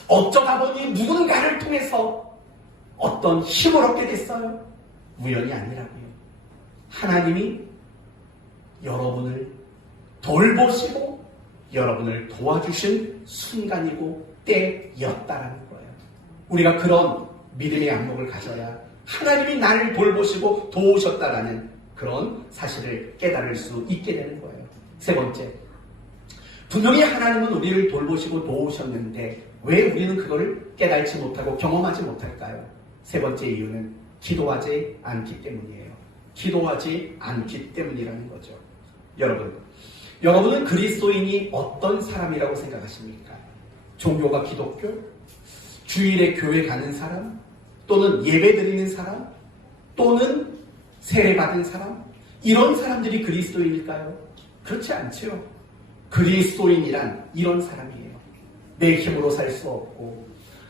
어쩌다 보니 누군가를 통해서 어떤 힘을 얻게 됐어요. 우연이 아니라고요. 하나님이 여러분을 돌보시고 여러분을 도와주신 순간이고 때였다라는 거예요. 우리가 그런 믿음의 안목을 가져야 하나님이 나를 돌보시고 도우셨다라는 그런 사실을 깨달을 수 있게 되는 거예요. 세 번째, 분명히 하나님은 우리를 돌보시고 도우셨는데 왜 우리는 그거를 깨달지 못하고 경험하지 못할까요? 세 번째 이유는 기도하지 않기 때문이에요. 기도하지 않기 때문이라는 거죠. 여러분은 그리스도인이 어떤 사람이라고 생각하십니까? 종교가 기독교? 주일에 교회 가는 사람? 또는 예배 드리는 사람? 또는 세례 받은 사람? 이런 사람들이 그리스도인일까요? 그렇지 않죠. 그리스도인이란 이런 사람이에요. 내 힘으로 살 수 없고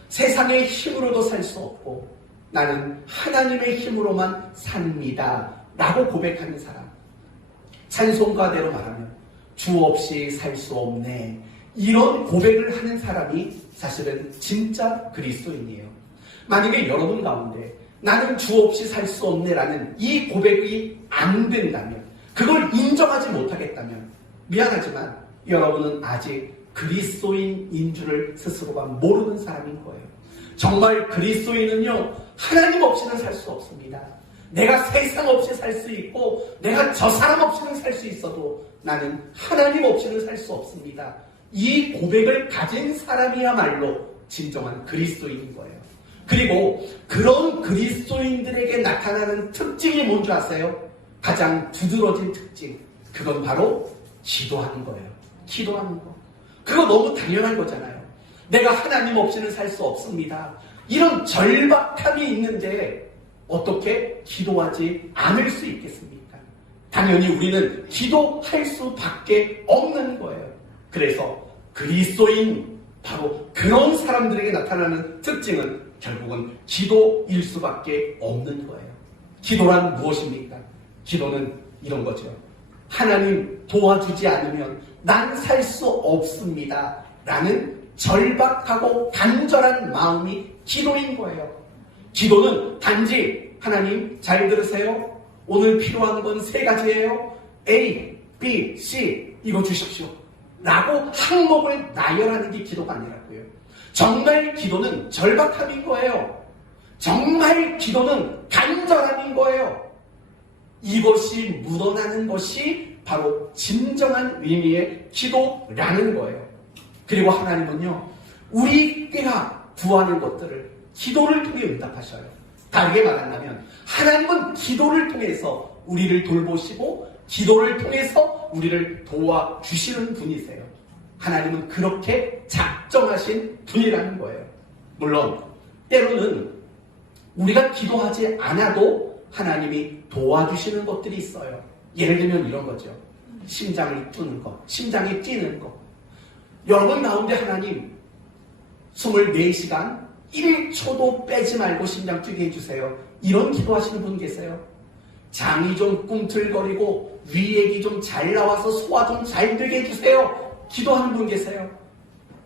세상의 힘으로도 살 수 없고 나는 하나님의 힘으로만 삽니다 라고 고백하는 사람. 찬송가대로 말하면 주 없이 살 수 없네, 이런 고백을 하는 사람이 사실은 진짜 그리스도인이에요. 만약에 여러분 가운데 나는 주 없이 살 수 없네 라는 이 고백이 안 된다면, 그걸 인정하지 못하겠다면 미안하지만 여러분은 아직 그리스도인인 줄을 스스로가 모르는 사람인 거예요. 정말 그리스도인은요, 하나님 없이는 살 수 없습니다. 내가 세상 없이 살 수 있고 내가 저 사람 없이는 살 수 있어도 나는 하나님 없이는 살 수 없습니다. 이 고백을 가진 사람이야말로 진정한 그리스도인인 거예요. 그리고 그런 그리스도인들에게 나타나는 특징이 뭔지 아세요? 가장 두드러진 특징. 그건 바로 기도하는 거예요. 기도하는 거. 그거 너무 당연한 거잖아요. 내가 하나님 없이는 살 수 없습니다. 이런 절박함이 있는데 어떻게 기도하지 않을 수 있겠습니까? 당연히 우리는 기도할 수밖에 없는 거예요. 그래서 그리스도인 바로 그런 사람들에게 나타나는 특징은 결국은 기도일 수밖에 없는 거예요. 기도란 무엇입니까? 기도는 이런 거죠. 하나님 도와주지 않으면 난 살 수 없습니다. 라는 절박하고 간절한 마음이 기도인 거예요. 기도는 단지 하나님 잘 들으세요. 오늘 필요한 건 3가지예요. A, B, C 이거 주십시오. 라고 항목을 나열하는 게 기도가 아니라고요. 정말 기도는 절박함인 거예요. 정말 기도는 간절함인 거예요. 이것이 묻어나는 것이 바로 진정한 의미의 기도라는 거예요. 그리고 하나님은요, 우리가 구하는 것들을 기도를 통해 응답하셔요. 다르게 말한다면 하나님은 기도를 통해서 우리를 돌보시고 기도를 통해서 우리를 도와주시는 분이세요. 하나님은 그렇게 작정하신 분이라는 거예요. 물론 때로는 우리가 기도하지 않아도 하나님이 도와주시는 것들이 있어요. 예를 들면 이런 거죠. 심장을 뛰는 거, 심장이 뛰는 거. 여러분 가운데 하나님 24시간 1초도 빼지 말고 심장 뛰게 해주세요. 이런 기도하시는 분 계세요? 장이 좀 꿈틀거리고 위액이 좀 잘 나와서 소화 좀 잘 되게 해주세요. 기도하는 분 계세요?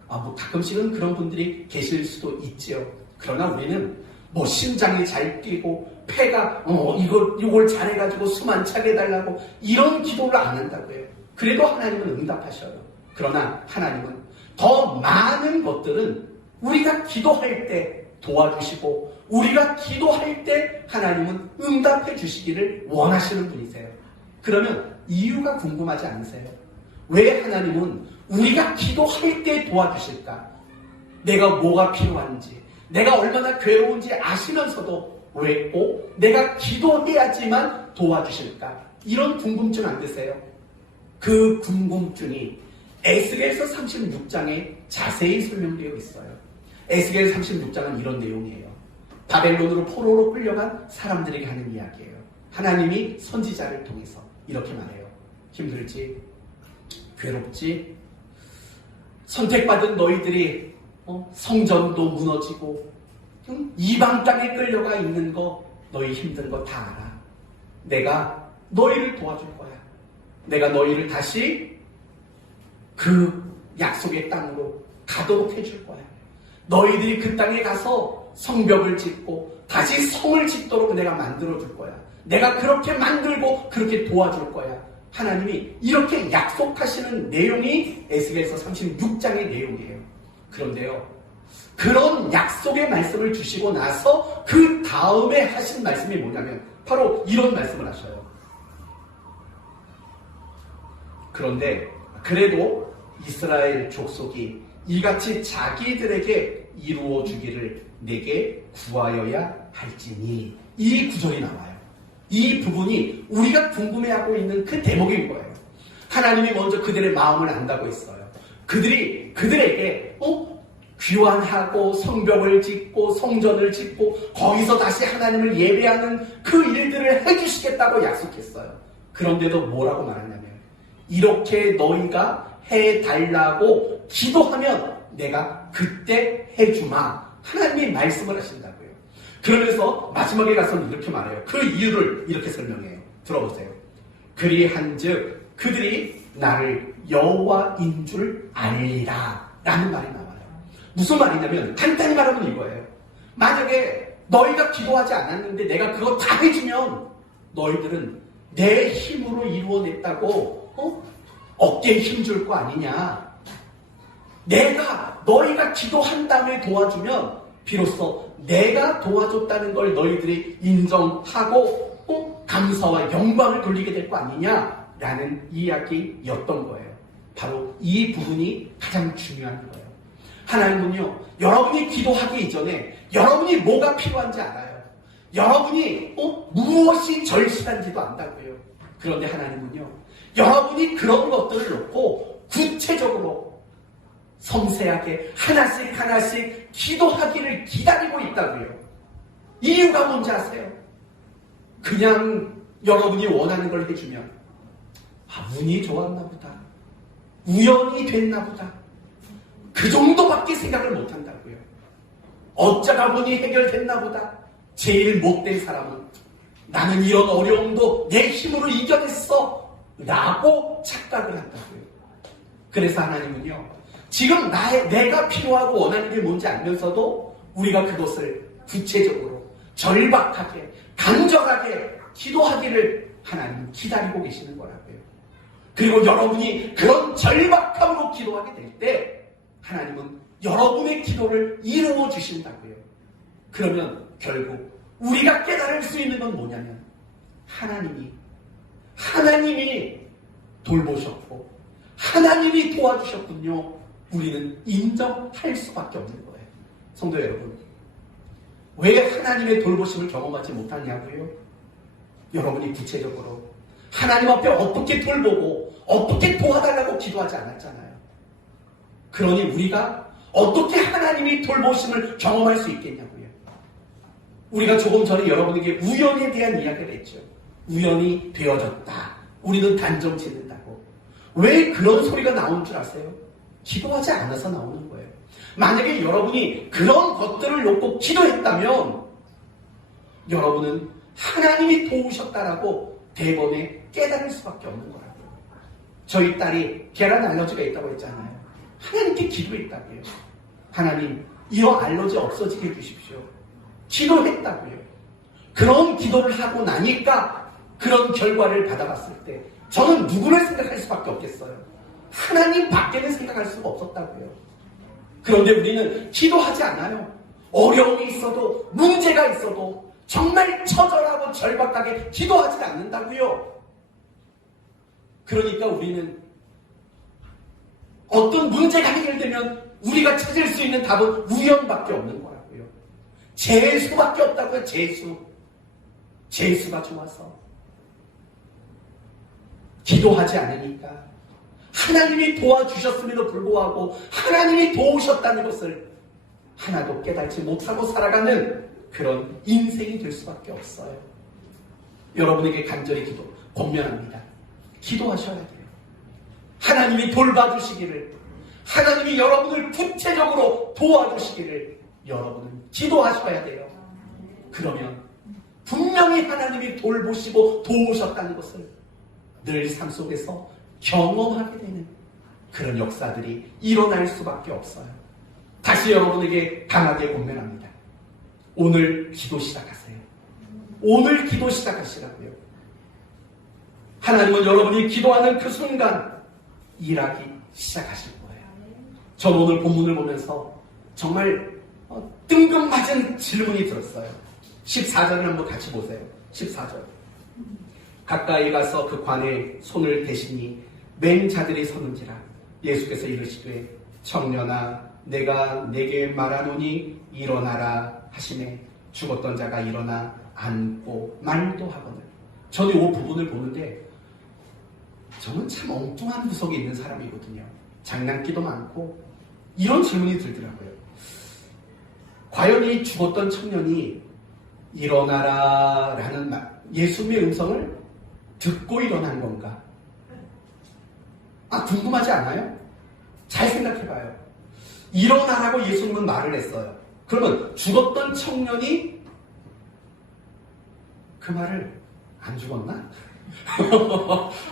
가끔씩은 그런 분들이 계실 수도 있죠. 그러나 우리는 심장이 잘 뛰고 폐가 이걸 잘해가지고 숨 안 차게 해달라고 이런 기도를 안 한다고요. 그래도 하나님은 응답하셔요. 그러나 하나님은 더 많은 것들은 우리가 기도할 때 도와주시고 우리가 기도할 때 하나님은 응답해 주시기를 원하시는 분이세요. 그러면 이유가 궁금하지 않으세요? 왜 하나님은 우리가 기도할 때 도와주실까? 내가 뭐가 필요한지, 내가 얼마나 괴로운지 아시면서도 왜 꼭 내가 기도해야지만 도와주실까? 이런 궁금증 안 드세요? 그 궁금증이 에스겔서 36장에 자세히 설명되어 있어요. 에스겔 36장은 이런 내용이에요. 바벨론으로 포로로 끌려간 사람들에게 하는 이야기예요. 하나님이 선지자를 통해서 이렇게 말해요. 힘들지? 괴롭지? 선택받은 너희들이 성전도 무너지고 이방 땅에 끌려가 있는 거 너희 힘든 거 다 알아. 내가 너희를 도와줄 거야. 내가 너희를 다시 그 약속의 땅으로 가도록 해줄 거야. 너희들이 그 땅에 가서 성벽을 짓고 다시 성을 짓도록 내가 만들어줄 거야. 내가 그렇게 만들고 그렇게 도와줄 거야. 하나님이 이렇게 약속하시는 내용이 에스겔서 36장의 내용이에요. 그런데요, 그런 약속의 말씀을 주시고 나서 그 다음에 하신 말씀이 뭐냐면 바로 이런 말씀을 하셔요. 그런데 그래도 이스라엘 족속이 이같이 자기들에게 이루어 주기를 내게 구하여야 할지니, 이 구절이 나와요. 이 부분이 우리가 궁금해하고 있는 그 대목인 거예요. 하나님이 먼저 그들의 마음을 안다고 했어요. 그들에게 귀환하고 성벽을 짓고 성전을 짓고 거기서 다시 하나님을 예배하는 그 일들을 해주시겠다고 약속했어요. 그런데도 뭐라고 말하냐면 이렇게 너희가 해달라고 기도하면 내가 그때 해주마. 하나님이 말씀을 하신다고요. 그러면서 마지막에 가서는 이렇게 말해요. 그 이유를 이렇게 설명해요. 들어보세요. 그리한즉 그들이 나를 여호와인 줄 알리라 라는 말이 나와요. 무슨 말이냐면 간단히 말하면 이거예요. 만약에 너희가 기도하지 않았는데 내가 그거 다 해주면 너희들은 내 힘으로 이루어냈다고 어깨에 힘줄 거 아니냐. 내가 너희가 기도한 다음에 도와주면 비로소 내가 도와줬다는 걸 너희들이 인정하고 감사와 영광을 돌리게 될 거 아니냐라는 이야기였던 거예요. 바로 이 부분이 가장 중요한 거예요. 하나님은요, 여러분이 기도하기 이전에 여러분이 뭐가 필요한지 알아요. 여러분이 무엇이 절실한지도 안다고요. 그런데 하나님은요, 여러분이 그런 것들을 놓고 구체적으로 섬세하게 하나씩 하나씩 기도하기를 기다리고 있다고요. 이유가 뭔지 아세요? 그냥 여러분이 원하는 걸 해주면 운이 좋았나 보다, 우연이 됐나 보다, 그 정도밖에 생각을 못한다고요. 어쩌다 보니 해결됐나 보다. 제일 못된 사람은 나는 이런 어려움도 내 힘으로 이겨냈어 라고 착각을 한다고요. 그래서 하나님은요, 지금 내가 필요하고 원하는 게 뭔지 알면서도 우리가 그것을 구체적으로 절박하게 간절하게 기도하기를 하나님 기다리고 계시는 거라고요. 그리고 여러분이 그런 절박함으로 기도하게 될 때 하나님은 여러분의 기도를 이루어 주신다고요. 그러면 결국 우리가 깨달을 수 있는 건 뭐냐면 하나님이 돌보셨고 하나님이 도와주셨군요. 우리는 인정할 수밖에 없는 거예요. 성도 여러분, 왜 하나님의 돌보심을 경험하지 못하냐고요? 여러분이 구체적으로 하나님 앞에 어떻게 돌보고 어떻게 도와달라고 기도하지 않았잖아요. 그러니 우리가 어떻게 하나님이 돌보심을 경험할 수 있겠냐고요. 우리가 조금 전에 여러분에게 우연에 대한 이야기를 했죠. 우연이 되어졌다. 우리는 단정 짓는다고. 왜 그런 소리가 나오는 줄 아세요? 기도하지 않아서 나오는 거예요. 만약에 여러분이 그런 것들을 놓고 기도했다면 여러분은 하나님이 도우셨다라고 대번에 깨달을 수밖에 없는 거라고요. 저희 딸이 계란 알러지가 있다고 했잖아요. 하나님께 기도했다고요. 하나님, 이 알러지 없어지게 해주십시오. 기도했다고요. 그런 기도를 하고 나니까 그런 결과를 받아봤을 때 저는 누구를 생각할 수밖에 없겠어요. 하나님 밖에는 생각할 수가 없었다고요. 그런데 우리는 기도하지 않아요. 어려움이 있어도 문제가 있어도 정말 처절하고 절박하게 기도하지 않는다고요. 그러니까 우리는 어떤 문제가 해결되면 우리가 찾을 수 있는 답은 우연밖에 없는 거라고요. 재수밖에 없다고요. 재수가 좋아서 기도하지 않으니까 하나님이 도와주셨음에도 불구하고 하나님이 도우셨다는 것을 하나도 깨닫지 못하고 살아가는 그런 인생이 될 수밖에 없어요. 여러분에게 간절히 권면합니다. 기도하셔야 돼요. 하나님이 돌봐주시기를, 하나님이 여러분을 구체적으로 도와주시기를 여러분은 기도하셔야 돼요. 그러면 분명히 하나님이 돌보시고 도우셨다는 것을 늘 삶 속에서 경험하게 되는 그런 역사들이 일어날 수밖에 없어요. 다시 여러분에게 강하게 권면합니다. 오늘 기도 시작하세요. 오늘 기도 시작하시라고요. 하나님은 여러분이 기도하는 그 순간 일하기 시작하실 거예요. 전 오늘 본문을 보면서 정말 뜬금맞은 질문이 들었어요. 14절을 한번 같이 보세요. 14절. 가까이 가서 그 관에 손을 대시니 맨 자들이 서는지라. 예수께서 이르시되 청년아 내가 내게 말하노니 일어나라 하시매 죽었던 자가 일어나 앉고 말도 하거늘. 저는 이 부분을 보는데 저는 참 엉뚱한 구석에 있는 사람이거든요. 장난기도 많고 이런 질문이 들더라고요. 과연 이 죽었던 청년이 일어나라 라는 예수님의 음성을 듣고 일어난 건가? 궁금하지 않아요? 잘 생각해봐요. 일어나라고 예수님은 말을 했어요. 그러면 죽었던 청년이 그 말을 안 죽었나?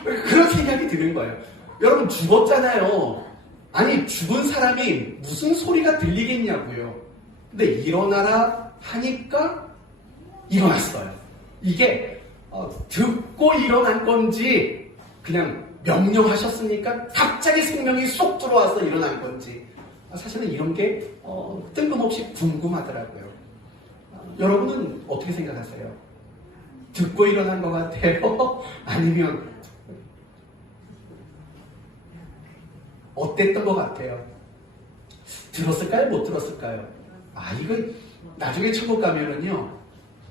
그런 생각이 드는 거예요. 여러분 죽었잖아요. 아니 죽은 사람이 무슨 소리가 들리겠냐고요. 근데 일어나라 하니까 일어났어요. 이게 듣고 일어난 건지 그냥 명령하셨으니까 갑자기 생명이 쏙 들어와서 일어난 건지 사실은 이런 게 뜬금없이 궁금하더라고요. 여러분은 어떻게 생각하세요? 듣고 일어난 것 같아요? 아니면 어땠던 것 같아요? 들었을까요? 못 들었을까요? 이거 나중에 천국 가면은요,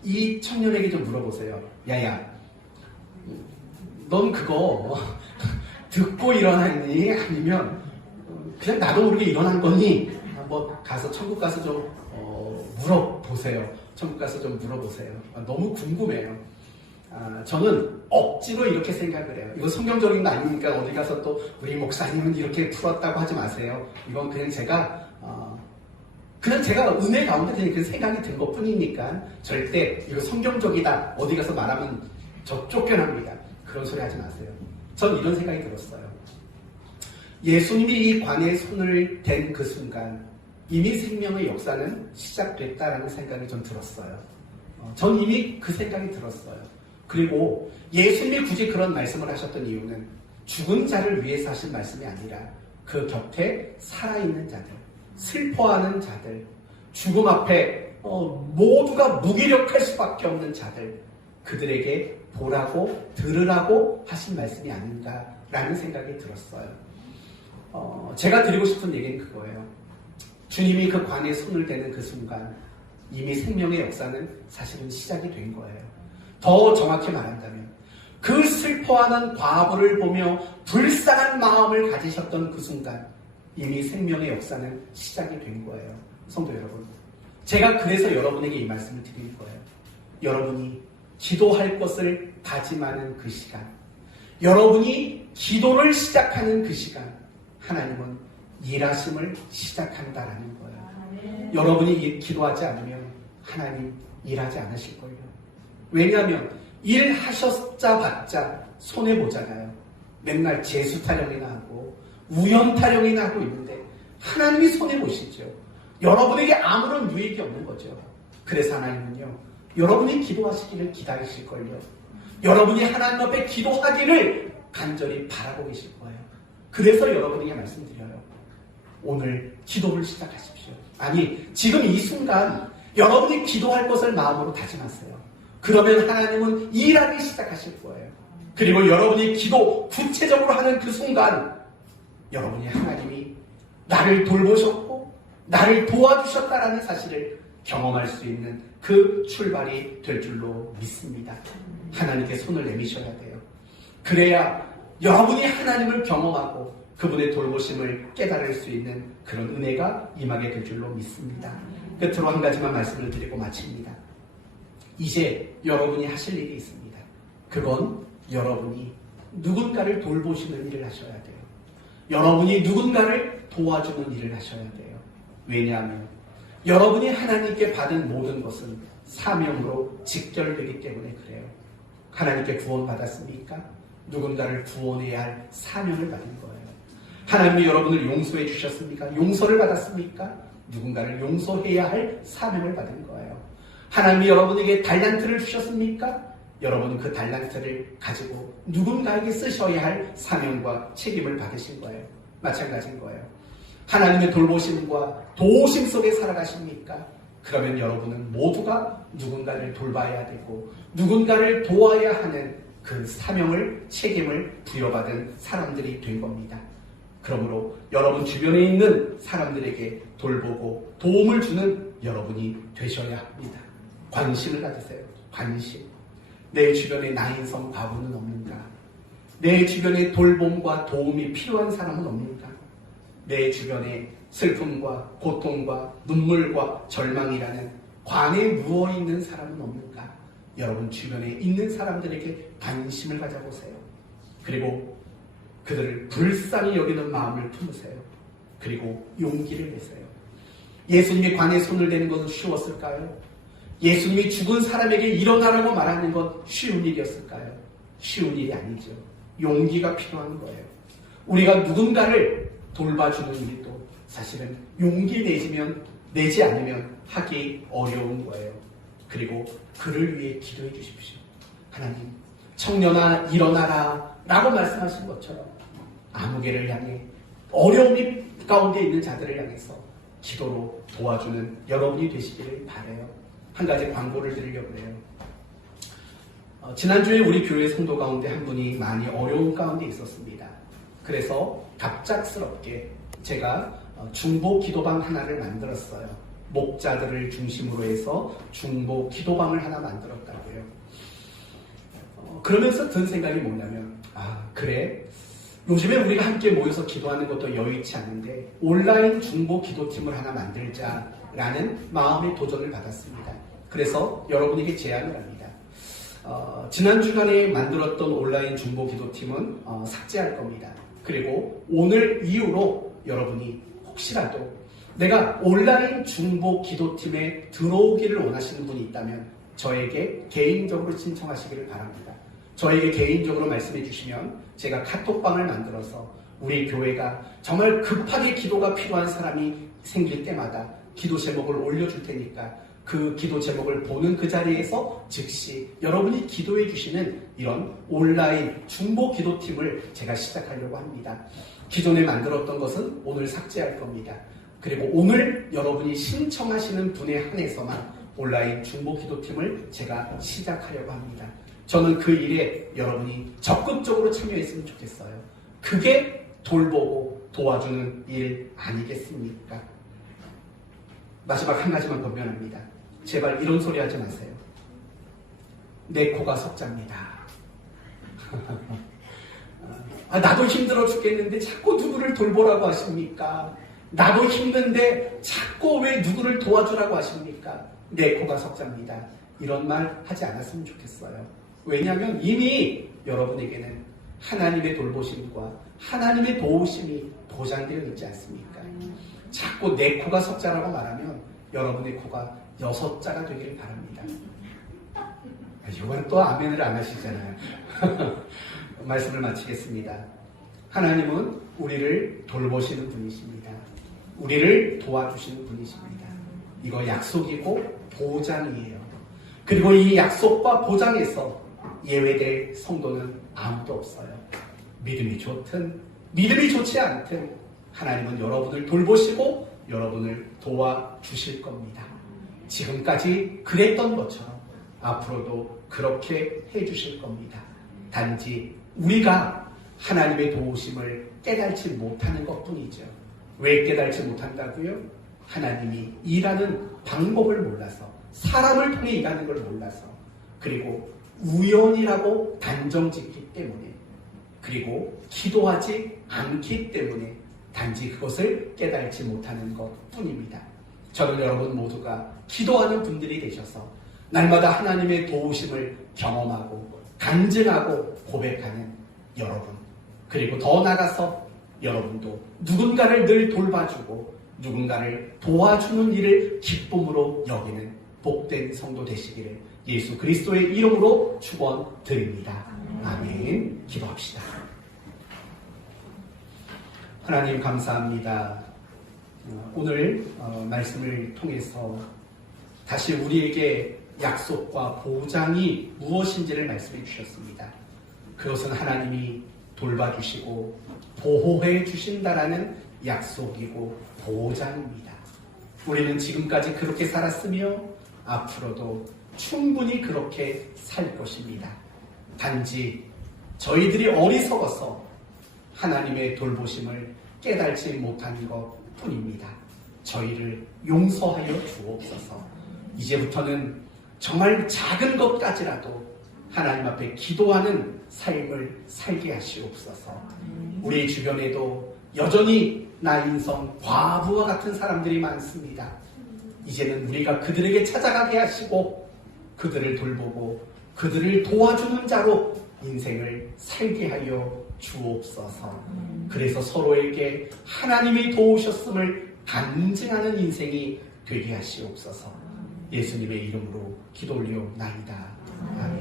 이 청년에게 좀 물어보세요. 야야, 넌 그거 듣고 일어났니? 아니면 그냥 나도 모르게 일어난 거니? 한번 가서 천국 가서 좀 물어보세요. 천국 가서 좀 물어보세요. 너무 궁금해요. 저는 억지로 이렇게 생각을 해요. 이거 성경적인 거 아니니까 어디 가서 또 우리 목사님은 이렇게 풀었다고 하지 마세요. 이건 그냥 제가 은혜 가운데 그냥 그 생각이 든 것 뿐이니까 절대 이거 성경적이다 어디 가서 말하면 저 쫓겨납니다. 그런 소리 하지 마세요. 전 이런 생각이 들었어요. 예수님이 이 관에 손을 댄 그 순간 이미 생명의 역사는 시작됐다라는 생각이 좀 들었어요. 전 이미 그 생각이 들었어요. 그리고 예수님이 굳이 그런 말씀을 하셨던 이유는 죽은 자를 위해서 하신 말씀이 아니라 그 곁에 살아있는 자들, 슬퍼하는 자들, 죽음 앞에 모두가 무기력할 수밖에 없는 자들, 그들에게 보라고 들으라고 하신 말씀이 아닌가라는 생각이 들었어요. 제가 드리고 싶은 얘기는 그거예요. 주님이 그 관에 손을 대는 그 순간 이미 생명의 역사는 사실은 시작이 된 거예요. 더 정확히 말한다면 그 슬퍼하는 과부를 보며 불쌍한 마음을 가지셨던 그 순간 이미 생명의 역사는 시작이 된 거예요. 성도 여러분, 제가 그래서 여러분에게 이 말씀을 드리는 거예요. 여러분이 기도할 것을 다짐하는 그 시간, 여러분이 기도를 시작하는 그 시간, 하나님은 일하심을 시작한다라는 거예요. 여러분이 기도하지 않으면 하나님 일하지 않으실 거예요. 왜냐하면 일하셨자 봤자 손해보잖아요. 맨날 재수 타령이나 하고 우연 타령이나 하고 있는데 하나님이 손해보시죠. 여러분에게 아무런 유익이 없는 거죠. 그래서 하나님은요, 여러분이 기도하시기를 기다리실걸요. 여러분이 하나님 앞에 기도하기를 간절히 바라고 계실 거예요. 그래서 여러분에게 말씀드려요. 오늘 기도를 시작하십시오. 아니, 지금 이 순간 여러분이 기도할 것을 마음으로 다짐하세요. 그러면 하나님은 일하기 시작하실 거예요. 그리고 여러분이 기도 구체적으로 하는 그 순간 여러분이 하나님이 나를 돌보셨고 나를 도와주셨다라는 사실을 경험할 수 있는 그 출발이 될 줄로 믿습니다. 하나님께 손을 내미셔야 돼요. 그래야 여러분이 하나님을 경험하고 그분의 돌보심을 깨달을 수 있는 그런 은혜가 임하게 될 줄로 믿습니다. 끝으로 한 가지만 말씀을 드리고 마칩니다. 이제 여러분이 하실 일이 있습니다. 그건 여러분이 누군가를 돌보시는 일을 하셔야 돼요. 여러분이 누군가를 도와주는 일을 하셔야 돼요. 왜냐하면 여러분이 하나님께 받은 모든 것은 사명으로 직결되기 때문에 그래요. 하나님께 구원받았습니까? 누군가를 구원해야 할 사명을 받은 거예요. 하나님이 여러분을 용서해 주셨습니까? 용서를 받았습니까? 누군가를 용서해야 할 사명을 받은 거예요. 하나님이 여러분에게 달란트를 주셨습니까? 여러분은 그 달란트를 가지고 누군가에게 쓰셔야 할 사명과 책임을 받으신 거예요. 마찬가지인 거예요. 하나님의 돌보심과 도우심 속에 살아가십니까? 그러면 여러분은 모두가 누군가를 돌봐야 되고 누군가를 도와야 하는 그 사명을, 책임을 부여받은 사람들이 된 겁니다. 그러므로 여러분 주변에 있는 사람들에게 돌보고 도움을 주는 여러분이 되셔야 합니다. 관심을 가지세요. 관심. 내 주변에 나인성 과부는 없는가? 내 주변에 돌봄과 도움이 필요한 사람은 없는가? 내 주변에 슬픔과 고통과 눈물과 절망이라는 관에 누워있는 사람은 없는가? 여러분 주변에 있는 사람들에게 관심을 가져보세요. 그리고 그들을 불쌍히 여기는 마음을 품으세요. 그리고 용기를 내세요. 예수님이 관에 손을 대는 것은 쉬웠을까요? 예수님이 죽은 사람에게 일어나라고 말하는 건 쉬운 일이었을까요? 쉬운 일이 아니죠. 용기가 필요한 거예요. 우리가 누군가를 돌봐주는 일도 사실은 용기 내지 않으면 하기 어려운 거예요. 그리고 그를 위해 기도해 주십시오. 하나님, 청년아 일어나라 라고 말씀하신 것처럼 아무개를 향해 어려움이 가운데 있는 자들을 향해서 기도로 도와주는 여러분이 되시기를 바라요. 한 가지 광고를 드리려고 해요. 지난주에 우리 교회 성도 가운데 한 분이 많이 어려운 가운데 있었습니다. 그래서 갑작스럽게 제가 중보 기도방 하나를 만들었어요. 목자들을 중심으로 해서 중보 기도방을 하나 만들었다고요. 그러면서 든 생각이 뭐냐면, 그래, 요즘에 우리가 함께 모여서 기도하는 것도 여의치 않은데 온라인 중보 기도팀을 하나 만들자라는 마음의 도전을 받았습니다. 그래서 여러분에게 제안을 합니다. 지난 주간에 만들었던 온라인 중보 기도팀은 삭제할 겁니다. 그리고 오늘 이후로 여러분이 혹시라도 내가 온라인 중보 기도팀에 들어오기를 원하시는 분이 있다면 저에게 개인적으로 신청하시기를 바랍니다. 저에게 개인적으로 말씀해 주시면 제가 카톡방을 만들어서 우리 교회가 정말 급하게 기도가 필요한 사람이 생길 때마다 기도 제목을 올려줄 테니까 그 기도 제목을 보는 그 자리에서 즉시 여러분이 기도해 주시는 이런 온라인 중보 기도팀을 제가 시작하려고 합니다. 기존에 만들었던 것은 오늘 삭제할 겁니다. 그리고 오늘 여러분이 신청하시는 분에 한해서만 온라인 중보 기도팀을 제가 시작하려고 합니다. 저는 그 일에 여러분이 적극적으로 참여했으면 좋겠어요. 그게 돌보고 도와주는 일 아니겠습니까? 마지막 한 가지만 권면합니다. 제발 이런 소리 하지 마세요. 내 코가 석자입니다. 나도 힘들어 죽겠는데 자꾸 누구를 돌보라고 하십니까? 나도 힘든데 자꾸 왜 누구를 도와주라고 하십니까? 내 코가 석자입니다. 이런 말 하지 않았으면 좋겠어요. 왜냐하면 이미 여러분에게는 하나님의 돌보심과 하나님의 도우심이 보장되어 있지 않습니까? 자꾸 내 코가 석자라고 말하면 여러분의 코가 6자가 되기를 바랍니다. 이건 또 아멘을 안 하시잖아요. 말씀을 마치겠습니다. 하나님은 우리를 돌보시는 분이십니다. 우리를 도와주시는 분이십니다. 이거 약속이고 보장이에요. 그리고 이 약속과 보장에서 예외될 성도는 아무도 없어요. 믿음이 좋든 믿음이 좋지 않든 하나님은 여러분을 돌보시고 여러분을 도와주실 겁니다. 지금까지 그랬던 것처럼 앞으로도 그렇게 해주실 겁니다. 단지 우리가 하나님의 도우심을 깨달지 못하는 것뿐이죠. 왜 깨달지 못한다고요? 하나님이 일하는 방법을 몰라서, 사람을 통해 일하는 걸 몰라서, 그리고 우연이라고 단정짓기 때문에, 그리고 기도하지 않기 때문에 단지 그것을 깨달지 못하는 것뿐입니다. 저는 여러분 모두가 기도하는 분들이 되셔서 날마다 하나님의 도우심을 경험하고 간증하고 고백하는 여러분, 그리고 더 나아가서 여러분도 누군가를 늘 돌봐주고 누군가를 도와주는 일을 기쁨으로 여기는 복된 성도 되시기를 예수 그리스도의 이름으로 축원드립니다. 아멘. 기도합시다. 하나님 감사합니다. 오늘 말씀을 통해서 다시 우리에게 약속과 보장이 무엇인지를 말씀해 주셨습니다. 그것은 하나님이 돌봐주시고 보호해 주신다라는 약속이고 보장입니다. 우리는 지금까지 그렇게 살았으며 앞으로도 충분히 그렇게 살 것입니다. 단지 저희들이 어리석어서 하나님의 돌보심을 깨달지 못한 것 뿐입니다. 저희를 용서하여 주옵소서. 이제부터는 정말 작은 것까지라도 하나님 앞에 기도하는 삶을 살게 하시옵소서. 우리 주변에도 여전히 나인성 과부와 같은 사람들이 많습니다. 이제는 우리가 그들에게 찾아가게 하시고 그들을 돌보고 그들을 도와주는 자로 인생을 살게 하여 주옵소서. 그래서 서로에게 하나님이 도우셨음을 간증하는 인생이 되게 하시옵소서. 예수님의 이름으로 기도 올리옵나이다. 아멘.